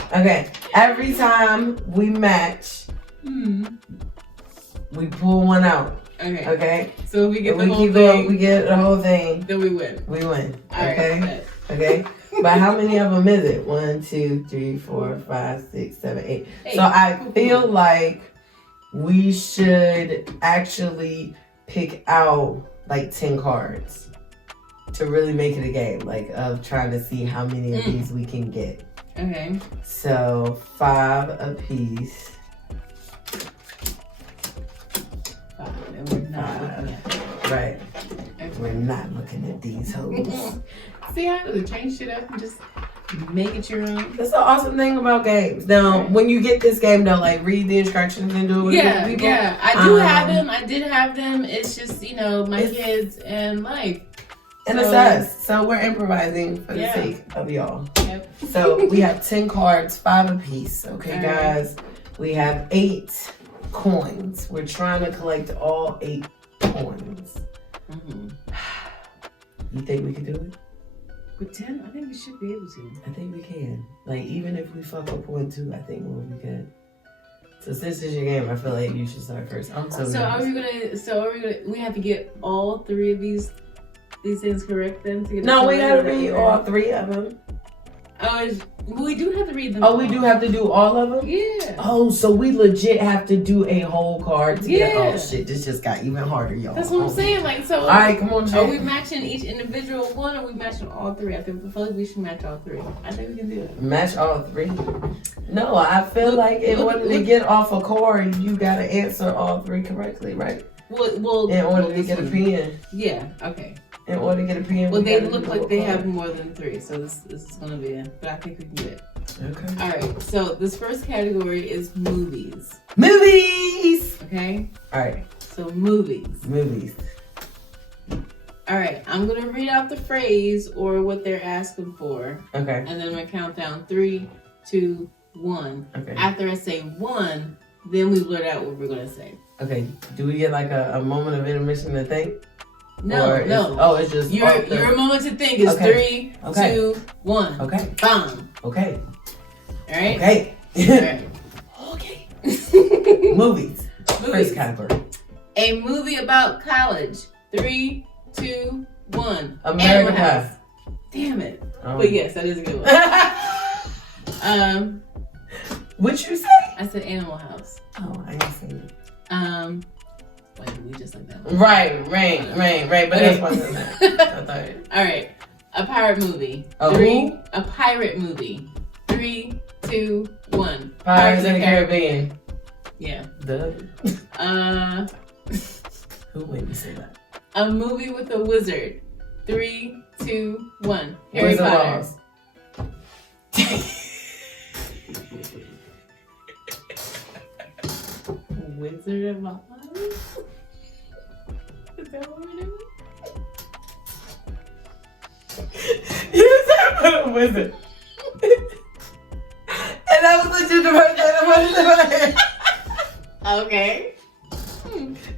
Okay. Every time we match, we pull one out. Okay. Okay. So if we get we get the whole thing. Then we win. We win. All okay. Right. Okay. But how many of them is it? 1, 2, 3, 4, 5, 6, 7, 8. So I feel like we should actually pick out like 10 cards to really make it a game, like of trying to see how many of these we can get. Okay. So 5 apiece. Right. Okay. We're not looking at these hoes. See how to change shit up and just make it your own. That's the awesome thing about games. Now, when you get this game, though, like read the instructions and do it. Yeah. I do have them. I did have them. It's just my kids and life. And it's us. So we're improvising for the sake of y'all. Yep. So we have 10 cards, 5 apiece. Okay, guys. We have 8 coins. We're trying to collect all 8 coins. Mm-hmm. You think we can do it? With 10, I think we should be able to. I think we can. Like, even if we fuck up 1, 2, I think we'll be good. So since this is your game, I feel like you should start first. I'm so nervous. We have to get all 3 of these things correct then? To get no, we gotta read all 3 of them. We do have to read them. Oh, we do have to do all of them? Yeah. Oh, so we legit have to do a whole card to get. Oh shit, this just got even harder, y'all. That's what I'm saying. Like, so. All right, come on, Are we matching each individual one, or are we matching all 3? I feel like we should match all 3. I think we can do it. Match all 3? No, I feel like in order to get off a card, you gotta answer all 3 correctly, right? Well, in order to get a pen. Yeah. Okay. In order to get a pen. Well, they look like they have more than 3, so this is gonna be it. But I think we can do it. Okay. All right. So this first category is movies. Movies. Okay. All right. So movies. Movies. All right. I'm gonna read out the phrase or what they're asking for. Okay. And then I'm gonna count down 3, 2, 1. Okay. After I say 1, then we blurt out what we're gonna say. Okay. Do we get like a moment of intermission to think? No. It's just your moment to think is 3, 2, 1. Okay. Bam. Okay. All right. Okay. All right. Okay. Movies. First category. A movie about college. 3, 2, 1. American Pie. Damn it. But yes, that is a good one. What'd you say? I said Animal House. Oh, I ain't seen it. Wait, we just like that. Right. But that's one of them. All right. A pirate movie. A pirate movie. 3, 2, 1. Pirates in the Caribbean. Yeah. Duh. Who made me say that? A movie with a wizard. 3, 2, 1. Harry Potter. Wizard of Oz? Is that what we're doing? You said a wizard. And that was legit the first thing that went in my head. Okay.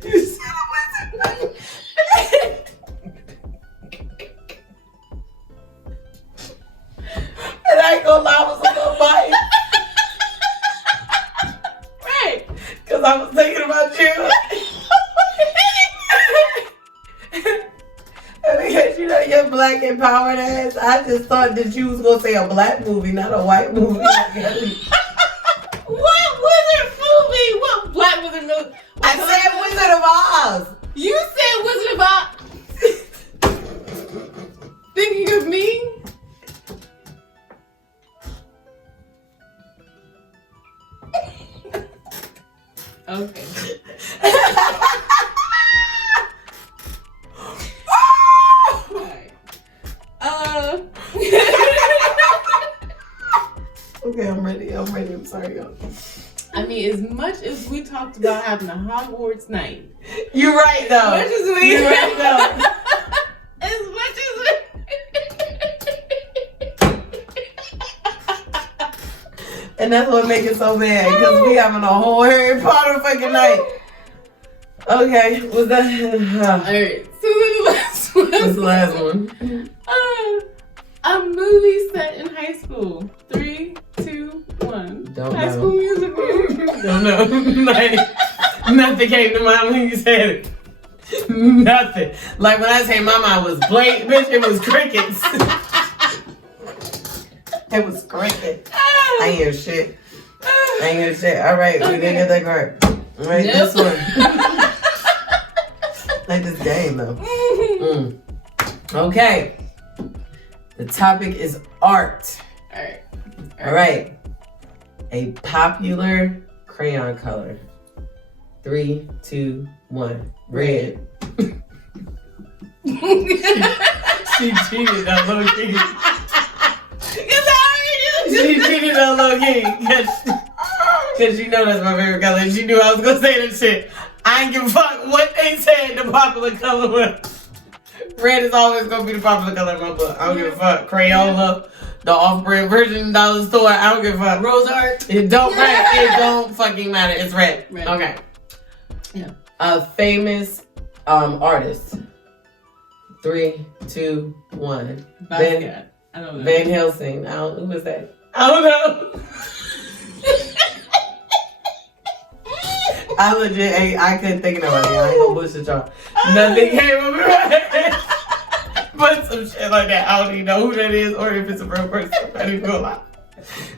You said a wizard. And I ain't gonna lie, I was a little biased. Right. Because I was thinking about you. And because you know you're black empowered ass, I just thought that you was gonna say a black movie, not a white movie. What wizard movie? What black wizard movie? I said Wizard of Oz. You said Wizard of Oz. Thinking of me? Okay. Okay, I'm ready. I'm sorry, y'all. I mean, as much as we talked about having a Hogwarts night. You're right, though. As much as we... You're right, though. As much as we... And that's what makes it so bad, because we having a whole Harry Potter fucking night. Okay, was that... Alright, so the last one. What's the last one? A movie set in high school. 3, 2, 1. Don't High know. School Musical. Don't know. Nothing came to mind when you said it. Nothing. Like when I say my mind was blank, bitch, it was crickets. It was crickets. I ain't hear shit. All right, we didn't get that card. All right, This one. Like this game, though. Okay. The topic is art. All right. A popular crayon color. 3, 2, 1. Red. She cheated on low key. She cheated on low key. Because she know that's my favorite color. And she knew I was going to say that shit. I ain't give a fuck what they said the popular color was. Red is always going to be the popular color in my book. I don't give a fuck. Crayola, the off-brand version, dollar store. I don't give a fuck. Rose art. It don't matter. It don't fucking matter. It's red. Okay. Yeah. A famous artist. 3, 2, 1. I don't know. Van Helsing. Who was that? I don't know. I legit, I couldn't think of nobody. I ain't gonna bullshit y'all. Nothing came up in my head. But some shit like that. I don't even know who that is or if it's a real person. I didn't even gonna lie.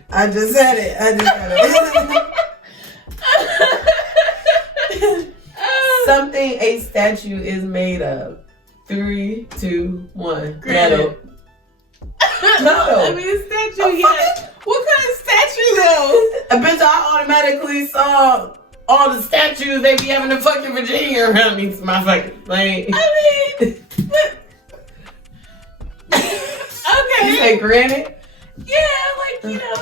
I just said it. Something a statue is made of. 3, 2, 1. Metal. No. I mean, a statue, yeah. What kind of statue, though? Bitch, I automatically saw all the statues they be having in fucking Virginia around these motherfuckers. Like, I mean, okay. You say granite? Yeah, like, you know,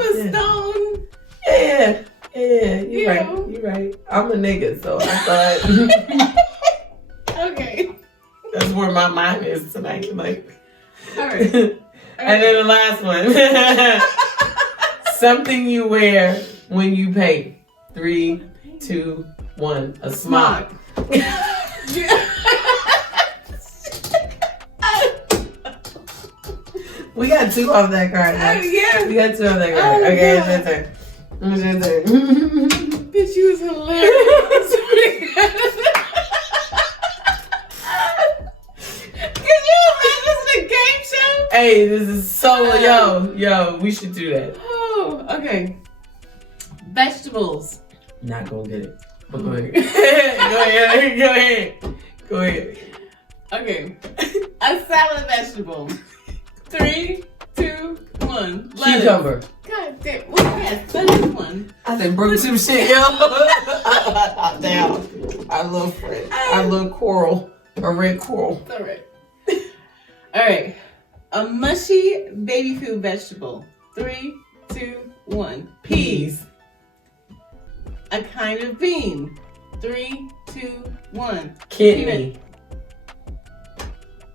a stone. Yeah. You're right. I'm a nigga, so I thought. Okay. That's where my mind is tonight. Like, all right. And then the last one. Something you wear when you paint. 3, 2, 1. A smock. We got 2 off that card. Yeah. We got 2 off that card. Okay, it's your turn. Bitch, you was hilarious. Can you imagine this is a game show? Hey, this is so yo, we should do that. Oh, okay. Vegetables. Not gonna get it. But go ahead. Go ahead. Okay. A salad vegetable. 3, 2, 1. Lettuce. Cucumber. God damn. Well, yes, lettuce one. I said bring some shit, yo. Damn. Our little friend. Our little coral. A red coral. All right. All right. A mushy baby food vegetable. 3, 2, 1. Peas. A kind of bean. 3, 2, 1. Kidney.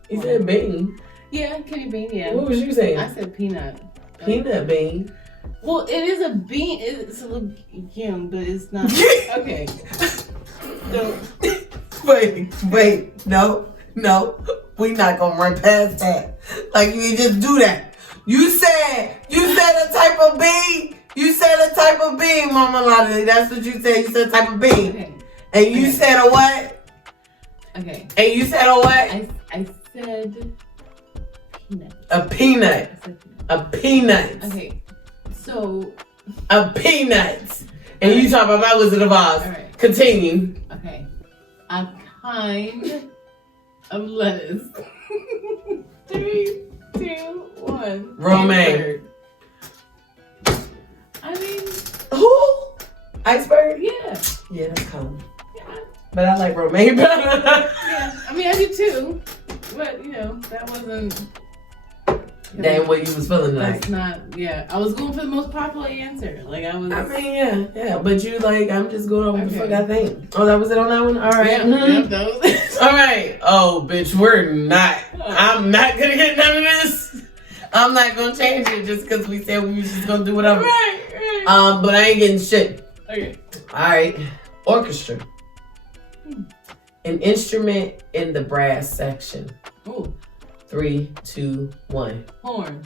You said bean. Yeah, kidney bean, yeah. What was you saying? I said peanut. Peanut bean. Well, it is a bean. It's a legume, but it's not. Okay. So, Wait. No. We not gonna run past that. Like, you just do that. You said a type of bean. You said a type of bean, Mama Lottie. That's what you said. You said a type of bean. okay. And you said a what? Okay. And you said a what? I said peanut. A peanut. I said peanut. A peanut. Okay. So. A peanut. And you talking about Wizard of Oz. All right. Continue. Okay. A kind of lettuce. 3, 2, 1. Romaine. I mean. Who? Iceberg? Yeah. Yeah, that's common. Yeah. But I like romaine better. Yeah. I mean, I do too. But, that wasn't. That ain't what you was feeling like. That's not, yeah. I was going for the most popular answer. Like, I was. I mean, yeah. But you I'm just going on what the fuck I think. Oh, that was it on that one? All right. Yeah, that was it. All right. Oh, bitch, I'm not going to get none of this. I'm not going to change it just because we said we was just going to do whatever. Right. But I ain't getting shit. Okay. All right. Orchestra. An instrument in the brass section. Ooh. 3, 2, 1. Horn.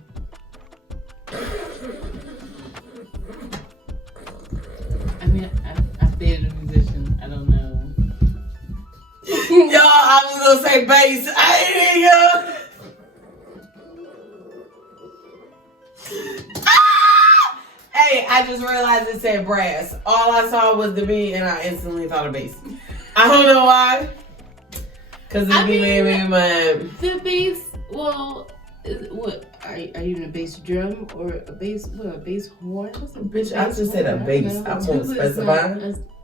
I mean, I dated a musician. I don't know. Yo, I was gonna say bass. I Hey, I just realized it said brass. All I saw was the beat, and I instantly thought of bass. I don't know why. Cause it be made me mad. The bass. Well, what are you in a bass drum or a bass? What, a bass horn? Bitch, I just said a bass. I won't specify.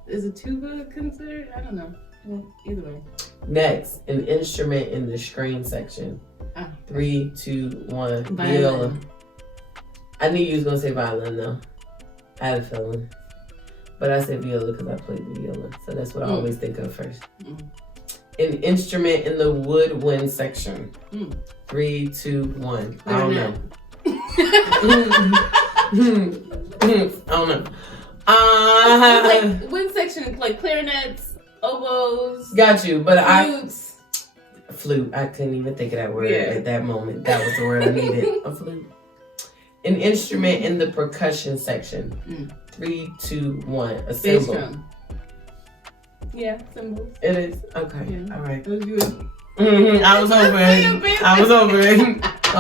Is a tuba considered? I don't know. Well, either way. Next, an instrument in the string section. 3, 2, 1. Viola. I knew you was gonna say violin though. I had a feeling. But I said viola because I played the viola. So that's what I always think of first. An instrument in the woodwind section. 3, 2, 1. I don't know. I don't know. Like wind section, like clarinets, oboes. Got you, but flutes. Flute. I couldn't even think of that word at that moment. That was the word I needed. A flute. An instrument in the percussion section. 3, 2, 1. A cymbal. Drum. Yeah, cymbals. It is? Okay. Yeah. All right. That was good. I was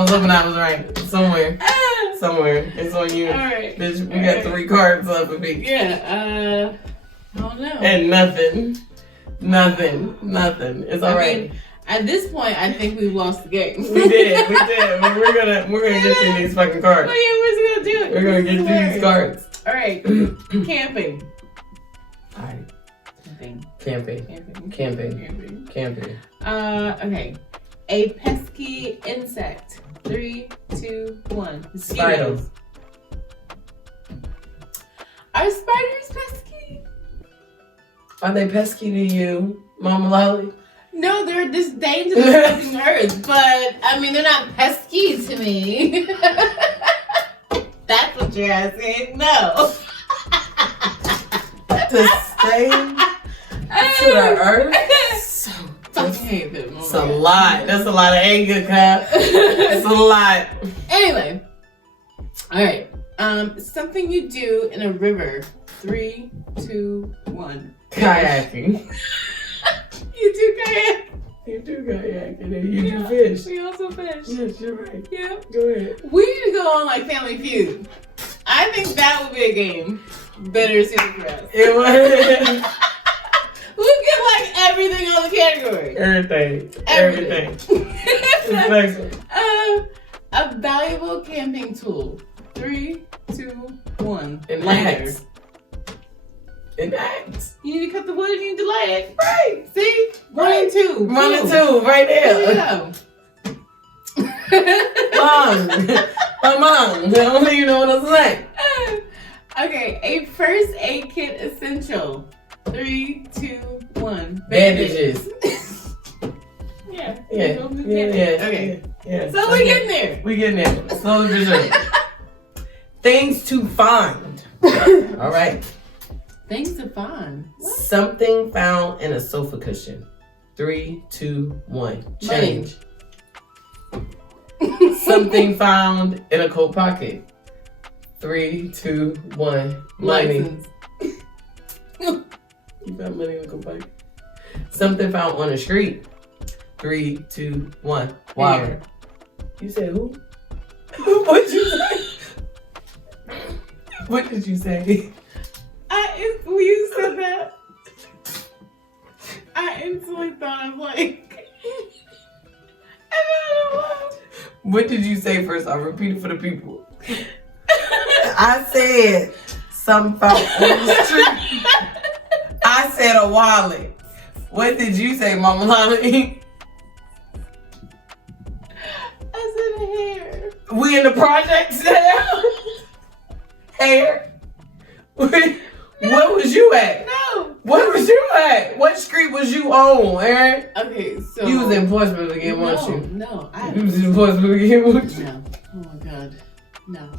hoping I was right. Somewhere. It's on you. All right. Bitch, we got 3 cards up a bit. Yeah. I don't know. And nothing. It's all right. At this point, I think we've lost the game. We did. But we're gonna get through these fucking cards. Oh yeah, we're gonna do it. We're gonna get through these cards. All right. Camping. All right. Camping. Okay. A pesky insect. 3, 2, 1. Spiders. Are spiders pesky? Are they pesky to you, Mama Lolly? No, they're disdain to the fucking earth, but I mean, they're not pesky to me. That's what you're asking. No. Disdain to the earth? Fucking hate them. It's a lot. That's a lot of anger, Cap. It's a lot. Anyway. All right. Something you do in a river. 3, 2, 1. Kayaking. You do kayak. You do kayaking and you do fish. We also fish. Yes, you're right. Yeah. Go ahead. We need to go on like Family Feud. I think that would be a game better suited for us. It was. We get like everything on the category. Everything. It's a valuable camping tool. 3, 2, 1. An axe. You need to cut the wood and you need to light it. Right. See? 1 and 2. 1 and 2, right there. There you go. Mom. I don't think you know what I'm saying. Okay, a first aid kit essential. 3, 2, 1. Bandages. Yeah. Okay. Yeah. So we're getting there. We getting there. Slowly but surely. Things to find. All right. Things to find. What? Something found in a sofa cushion. 3, 2, 1. Change. Something found in a coat pocket. 3, 2, 1. Money. You found money in a coat pocket. Something found on the street. 3, 2, 1. Wallet. You said who? What'd you say? What did you say? When you said that, I instantly thought of like, I don't know what. What did you say first? I'll repeat it for the people. I said something found on the street. I said a wallet. What did you say, Mama Lolly? I said hair. We in the projects now? Hair? What was you at? No. What was you at? What street was you on, Aaron? Okay, so you was in Portsmouth again, weren't you? No, You was in Portsmouth again, weren't you? No. Oh my God. No.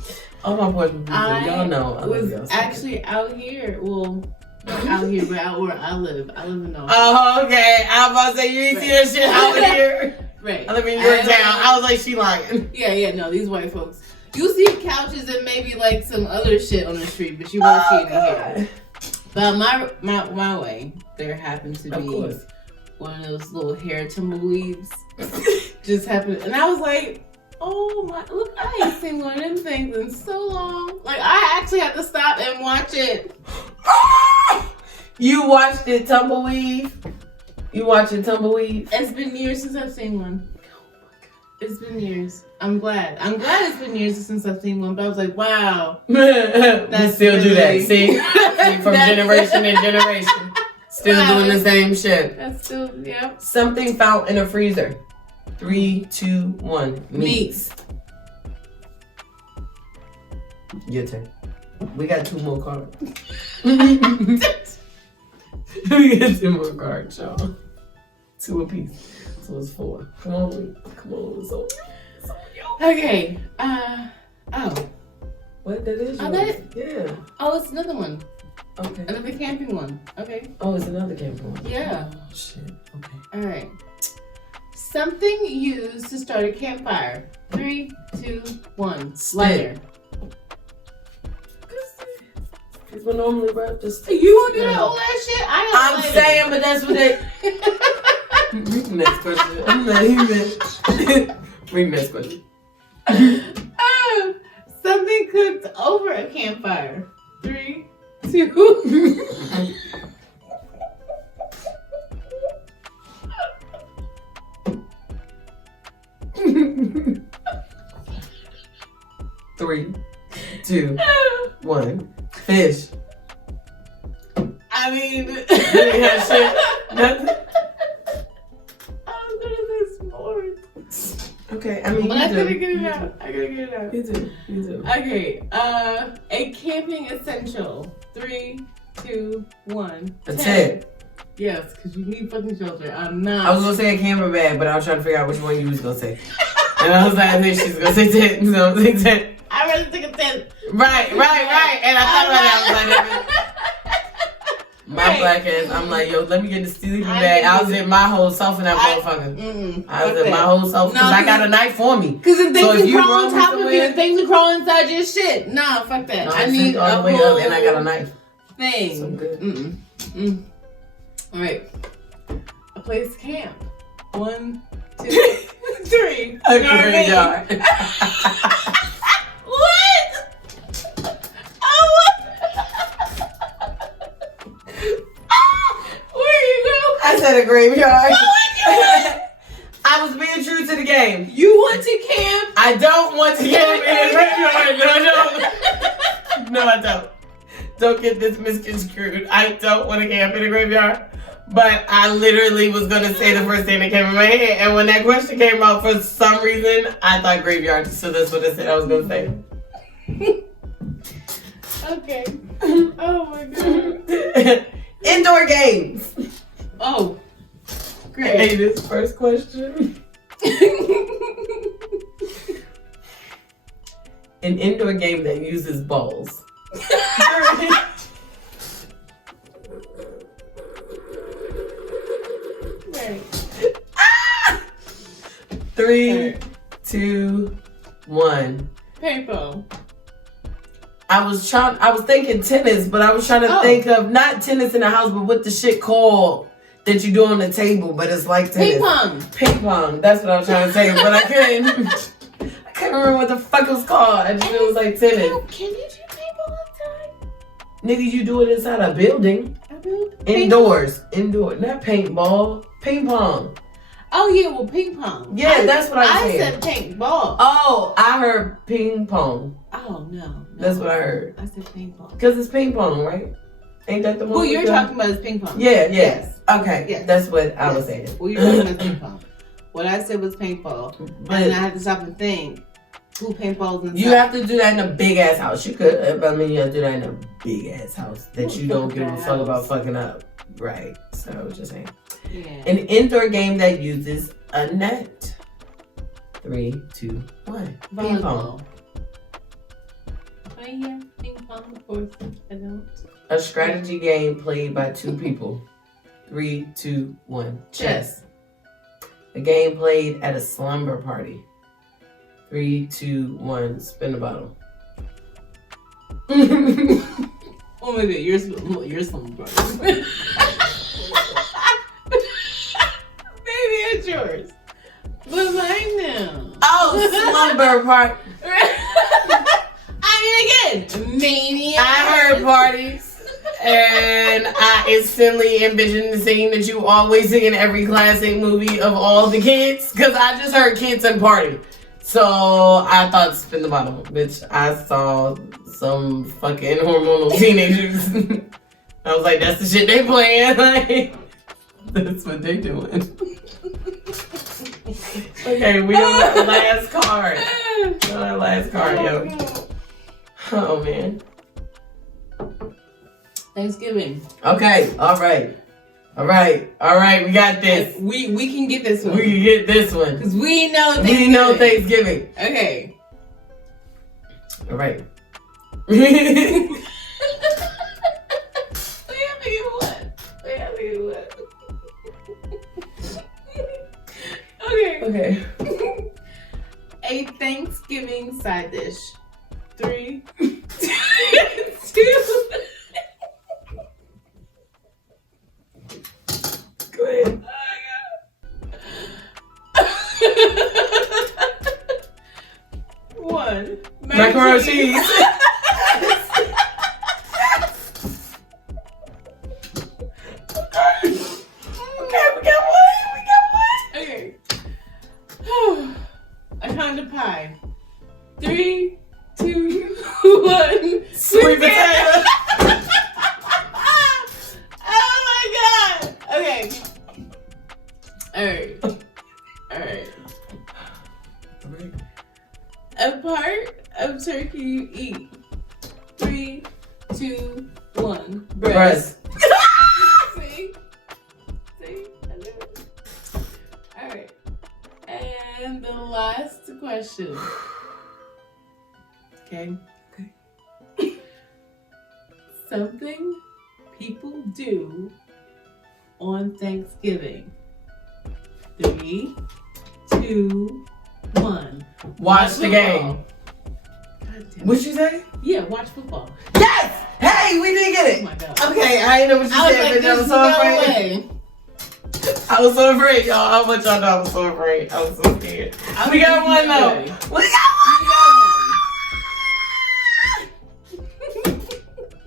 All my Portsmouth people, y'all know. I was actually out here. Well, not out here, but out where I live. I live in North. Oh, okay. I was about to say, you ain't see that shit out here? Right. I live in your town. I was like, she lying. Yeah, no, these white folks. You see couches and maybe like some other shit on the street, but you won't see it here. But my way, there happened to be one of those little hair tumbleweeds. Just happened, and I was like, oh my, look, I ain't seen one of them things in so long. Like, I actually had to stop and watch it. You watched it tumbleweed? You watching tumbleweed? It's been years since I've seen one. It's been years. I'm glad it's been years since I've seen one, but I was like, wow. That's still really... do that. See? from generation to generation. Still doing the same shit. That's still, yeah. Something found in a freezer. 3, 2, 1. Meats. Your turn. We got 2 more cards. We got 2 more cards, y'all. 2 apiece. So it's 4. Come on. So okay. What? That is yours. That? Yeah. Oh, it's another one. Okay. Another camping one. Okay. Oh, it's another camping one. Yeah. Oh, shit. Okay. All right. Something used to start a campfire. 3, 2, 1. Lighter. People normally wrap this. You want to do that old ass shit? I'm saying, but that's what they. Next question. I'm not even. Read next question. Something cooked over a campfire. 3, 2. 3, 2, 1. Fish. I mean, shit. Nothing. I was gonna say s'mores. Okay, I mean, but I gotta get it out. You do. Okay, a camping essential. 3, 2, 1. A tent. Yes, because you need fucking shelter. I'm not. I was gonna say a camper bag, but I was trying to figure out which one you was gonna say. And I was like, I think she's gonna say tent, so I'm saying tent. I really took a tent. Right. And I thought about that. I was like, my black ass, I'm like, yo, let me get the sleeping bag. I was in my whole self in that motherfucker. I was in my whole self because I got a knife for me. Because if things can crawl on top of you, if things can crawl inside your shit. Nah, fuck that. No, I need all the way up and I got a knife. Thing. So good. All right. A place to camp. 1, 2, 3. A graveyard. What? Oh, what? Where you go? I said a graveyard. Oh my God. I was being true to the game. You want to camp? I don't want to camp in a graveyard. No, I don't. Don't get this misconstrued. I don't want to camp in a graveyard. But I literally was going to say the first thing that came in my head. And when that question came out, for some reason, I thought graveyard. So that's what I said I was going to say. Okay. Oh my God. Indoor games. Oh. Great. Hey, this first question. An indoor game that uses balls. 3, 2, 1. Paintball. I was thinking tennis, but I was trying to think of not tennis in the house, but what the shit called that you do on the table, but it's like tennis. Ping pong. That's what I was trying to say, but I couldn't remember what the fuck it was called. I just knew it was like tennis. Can you do paintball outside? Nigga, you do it inside a building. Indoors. Indoor. Not paintball. Ping pong. Oh yeah, well ping pong. Yeah, that's what I said. I said paintball. Oh, I heard ping pong. Oh no. That's what I heard. I said ping pong. Because it's ping pong, right? Ain't that the one? Well, you're talking about is ping pong. Yeah. Yes. Okay. Yes. That's what I was saying. Well, you're talking about ping pong. What I said was paintball. But and I had to stop and think. Who paintballs inside? You have to do that in a big ass house. You could, I mean, you have to do that in a big ass house that you don't give a fuck about fucking up. Right. So I was just saying. Yeah. An indoor game that uses a net. 3, 2, 1. Ping pong. Yeah, ping pong, of course. I don't. A strategy game played by 2 people. 3, 2, 1. Chess. A game played at a slumber party. 3, 2, 1. Spin the bottle. Oh my God, you're slumber party. Maybe it's yours. But mine now. Oh, slumber party. I mean, again, maniac. I heard parties, and I instantly envisioned the scene that you always see in every classic movie of all the kids, because I just heard kids and party. So I thought spin the bottle, bitch. I saw some fucking hormonal teenagers. I was like, that's the shit they playing. Like, that's what they doing. Okay, we on our last card. On our last card, yo. Oh man. Thanksgiving. Okay, all right, we got this. We can get this one. We can get this one. Because we know Thanksgiving. We know Thanksgiving. Okay. All right. We have to get one. Okay. A Thanksgiving side dish. 3, 2. Go ahead. One. Macaroni and cheese. Okay, we got one. Okay. A kind of pie. 3, 2, 1. Sweet potato. Oh my god. Okay. Alright. A part of turkey you eat. 3, 2, 1. Breast. See? I knew it. Alright. And the last question. Okay. Something people do on Thanksgiving. 3, 2, 1. Watch the game. What'd you say? Yeah, watch football. Yes! Hey, we didn't get it. Oh my god. Okay, I didn't know what you said, but I was so afraid. I was so afraid, y'all. How much y'all know I was so afraid? I was so scared. We got one though. We got one.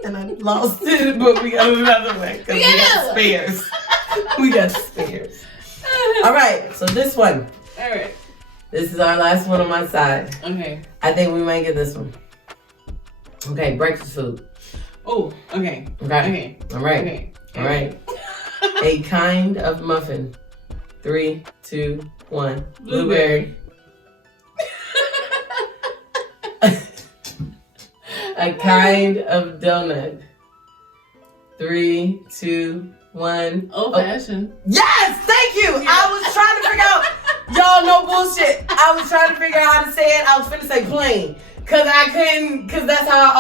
And I lost it, but we got another one because we got spares. We got spares. All right, so this one. All right. This is our last one on my side. Okay. I think we might get this one. Okay, breakfast food. Oh, okay. Okay. All right. Okay. All right. A kind of muffin. 3, 2, 1. Blueberry. A kind of donut. 3, 2, 1. Old fashioned. Yes, thank you. Yeah. I was trying to figure out. Y'all, no bullshit. I was trying to figure out how to say it. I was finna say plain. Cause I couldn't, cause that's how I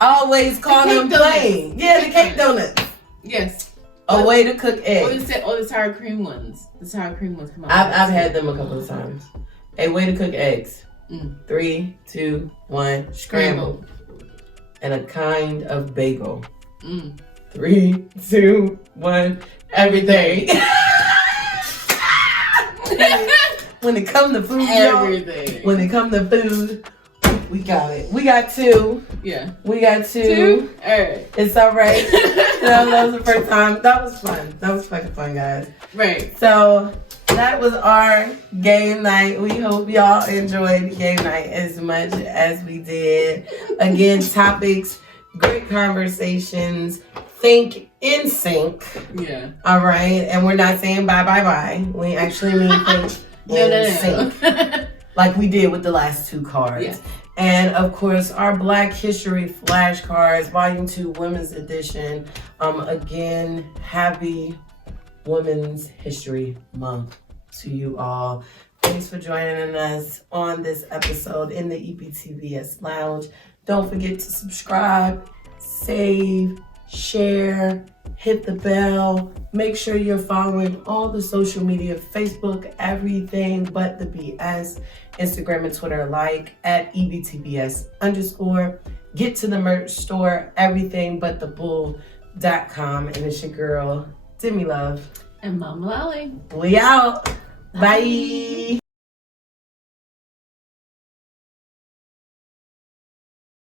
always call them plain. Yeah, the cake donuts. Yes. A way to cook eggs. Or the sour cream ones. The sour cream ones come out. I've had them a couple of times. A way to cook eggs. 3, 2, 1. Scrambled. And a kind of bagel. 3, 2, 1. Everything. When it comes to food, everything. When it comes to food, we got it. We got 2. Yeah. We got 2. All right. It's all right. That was the first time. That was fun. That was fucking fun, guys. Right. So that was our game night. We hope y'all enjoyed game night as much as we did. Again, topics, great conversations. Think N'Sync. Yeah. All right. And we're not saying bye. We actually mean think N'Sync. Like we did with the last 2 cards. Yeah. And of course, our Black History flashcards, Volume 2, Women's Edition. Again, happy Women's History Month to you all. Thanks for joining us on this episode in the EBTBS Lounge. Don't forget to subscribe, save, share, hit the bell. Make sure you're following all the social media, Facebook, everything but the BS, Instagram and Twitter alike at EBTBS_. Get to the merch store, everything but the bull.com. And it's your girl, Demi Love. And Mama Lolly. We out. Bye.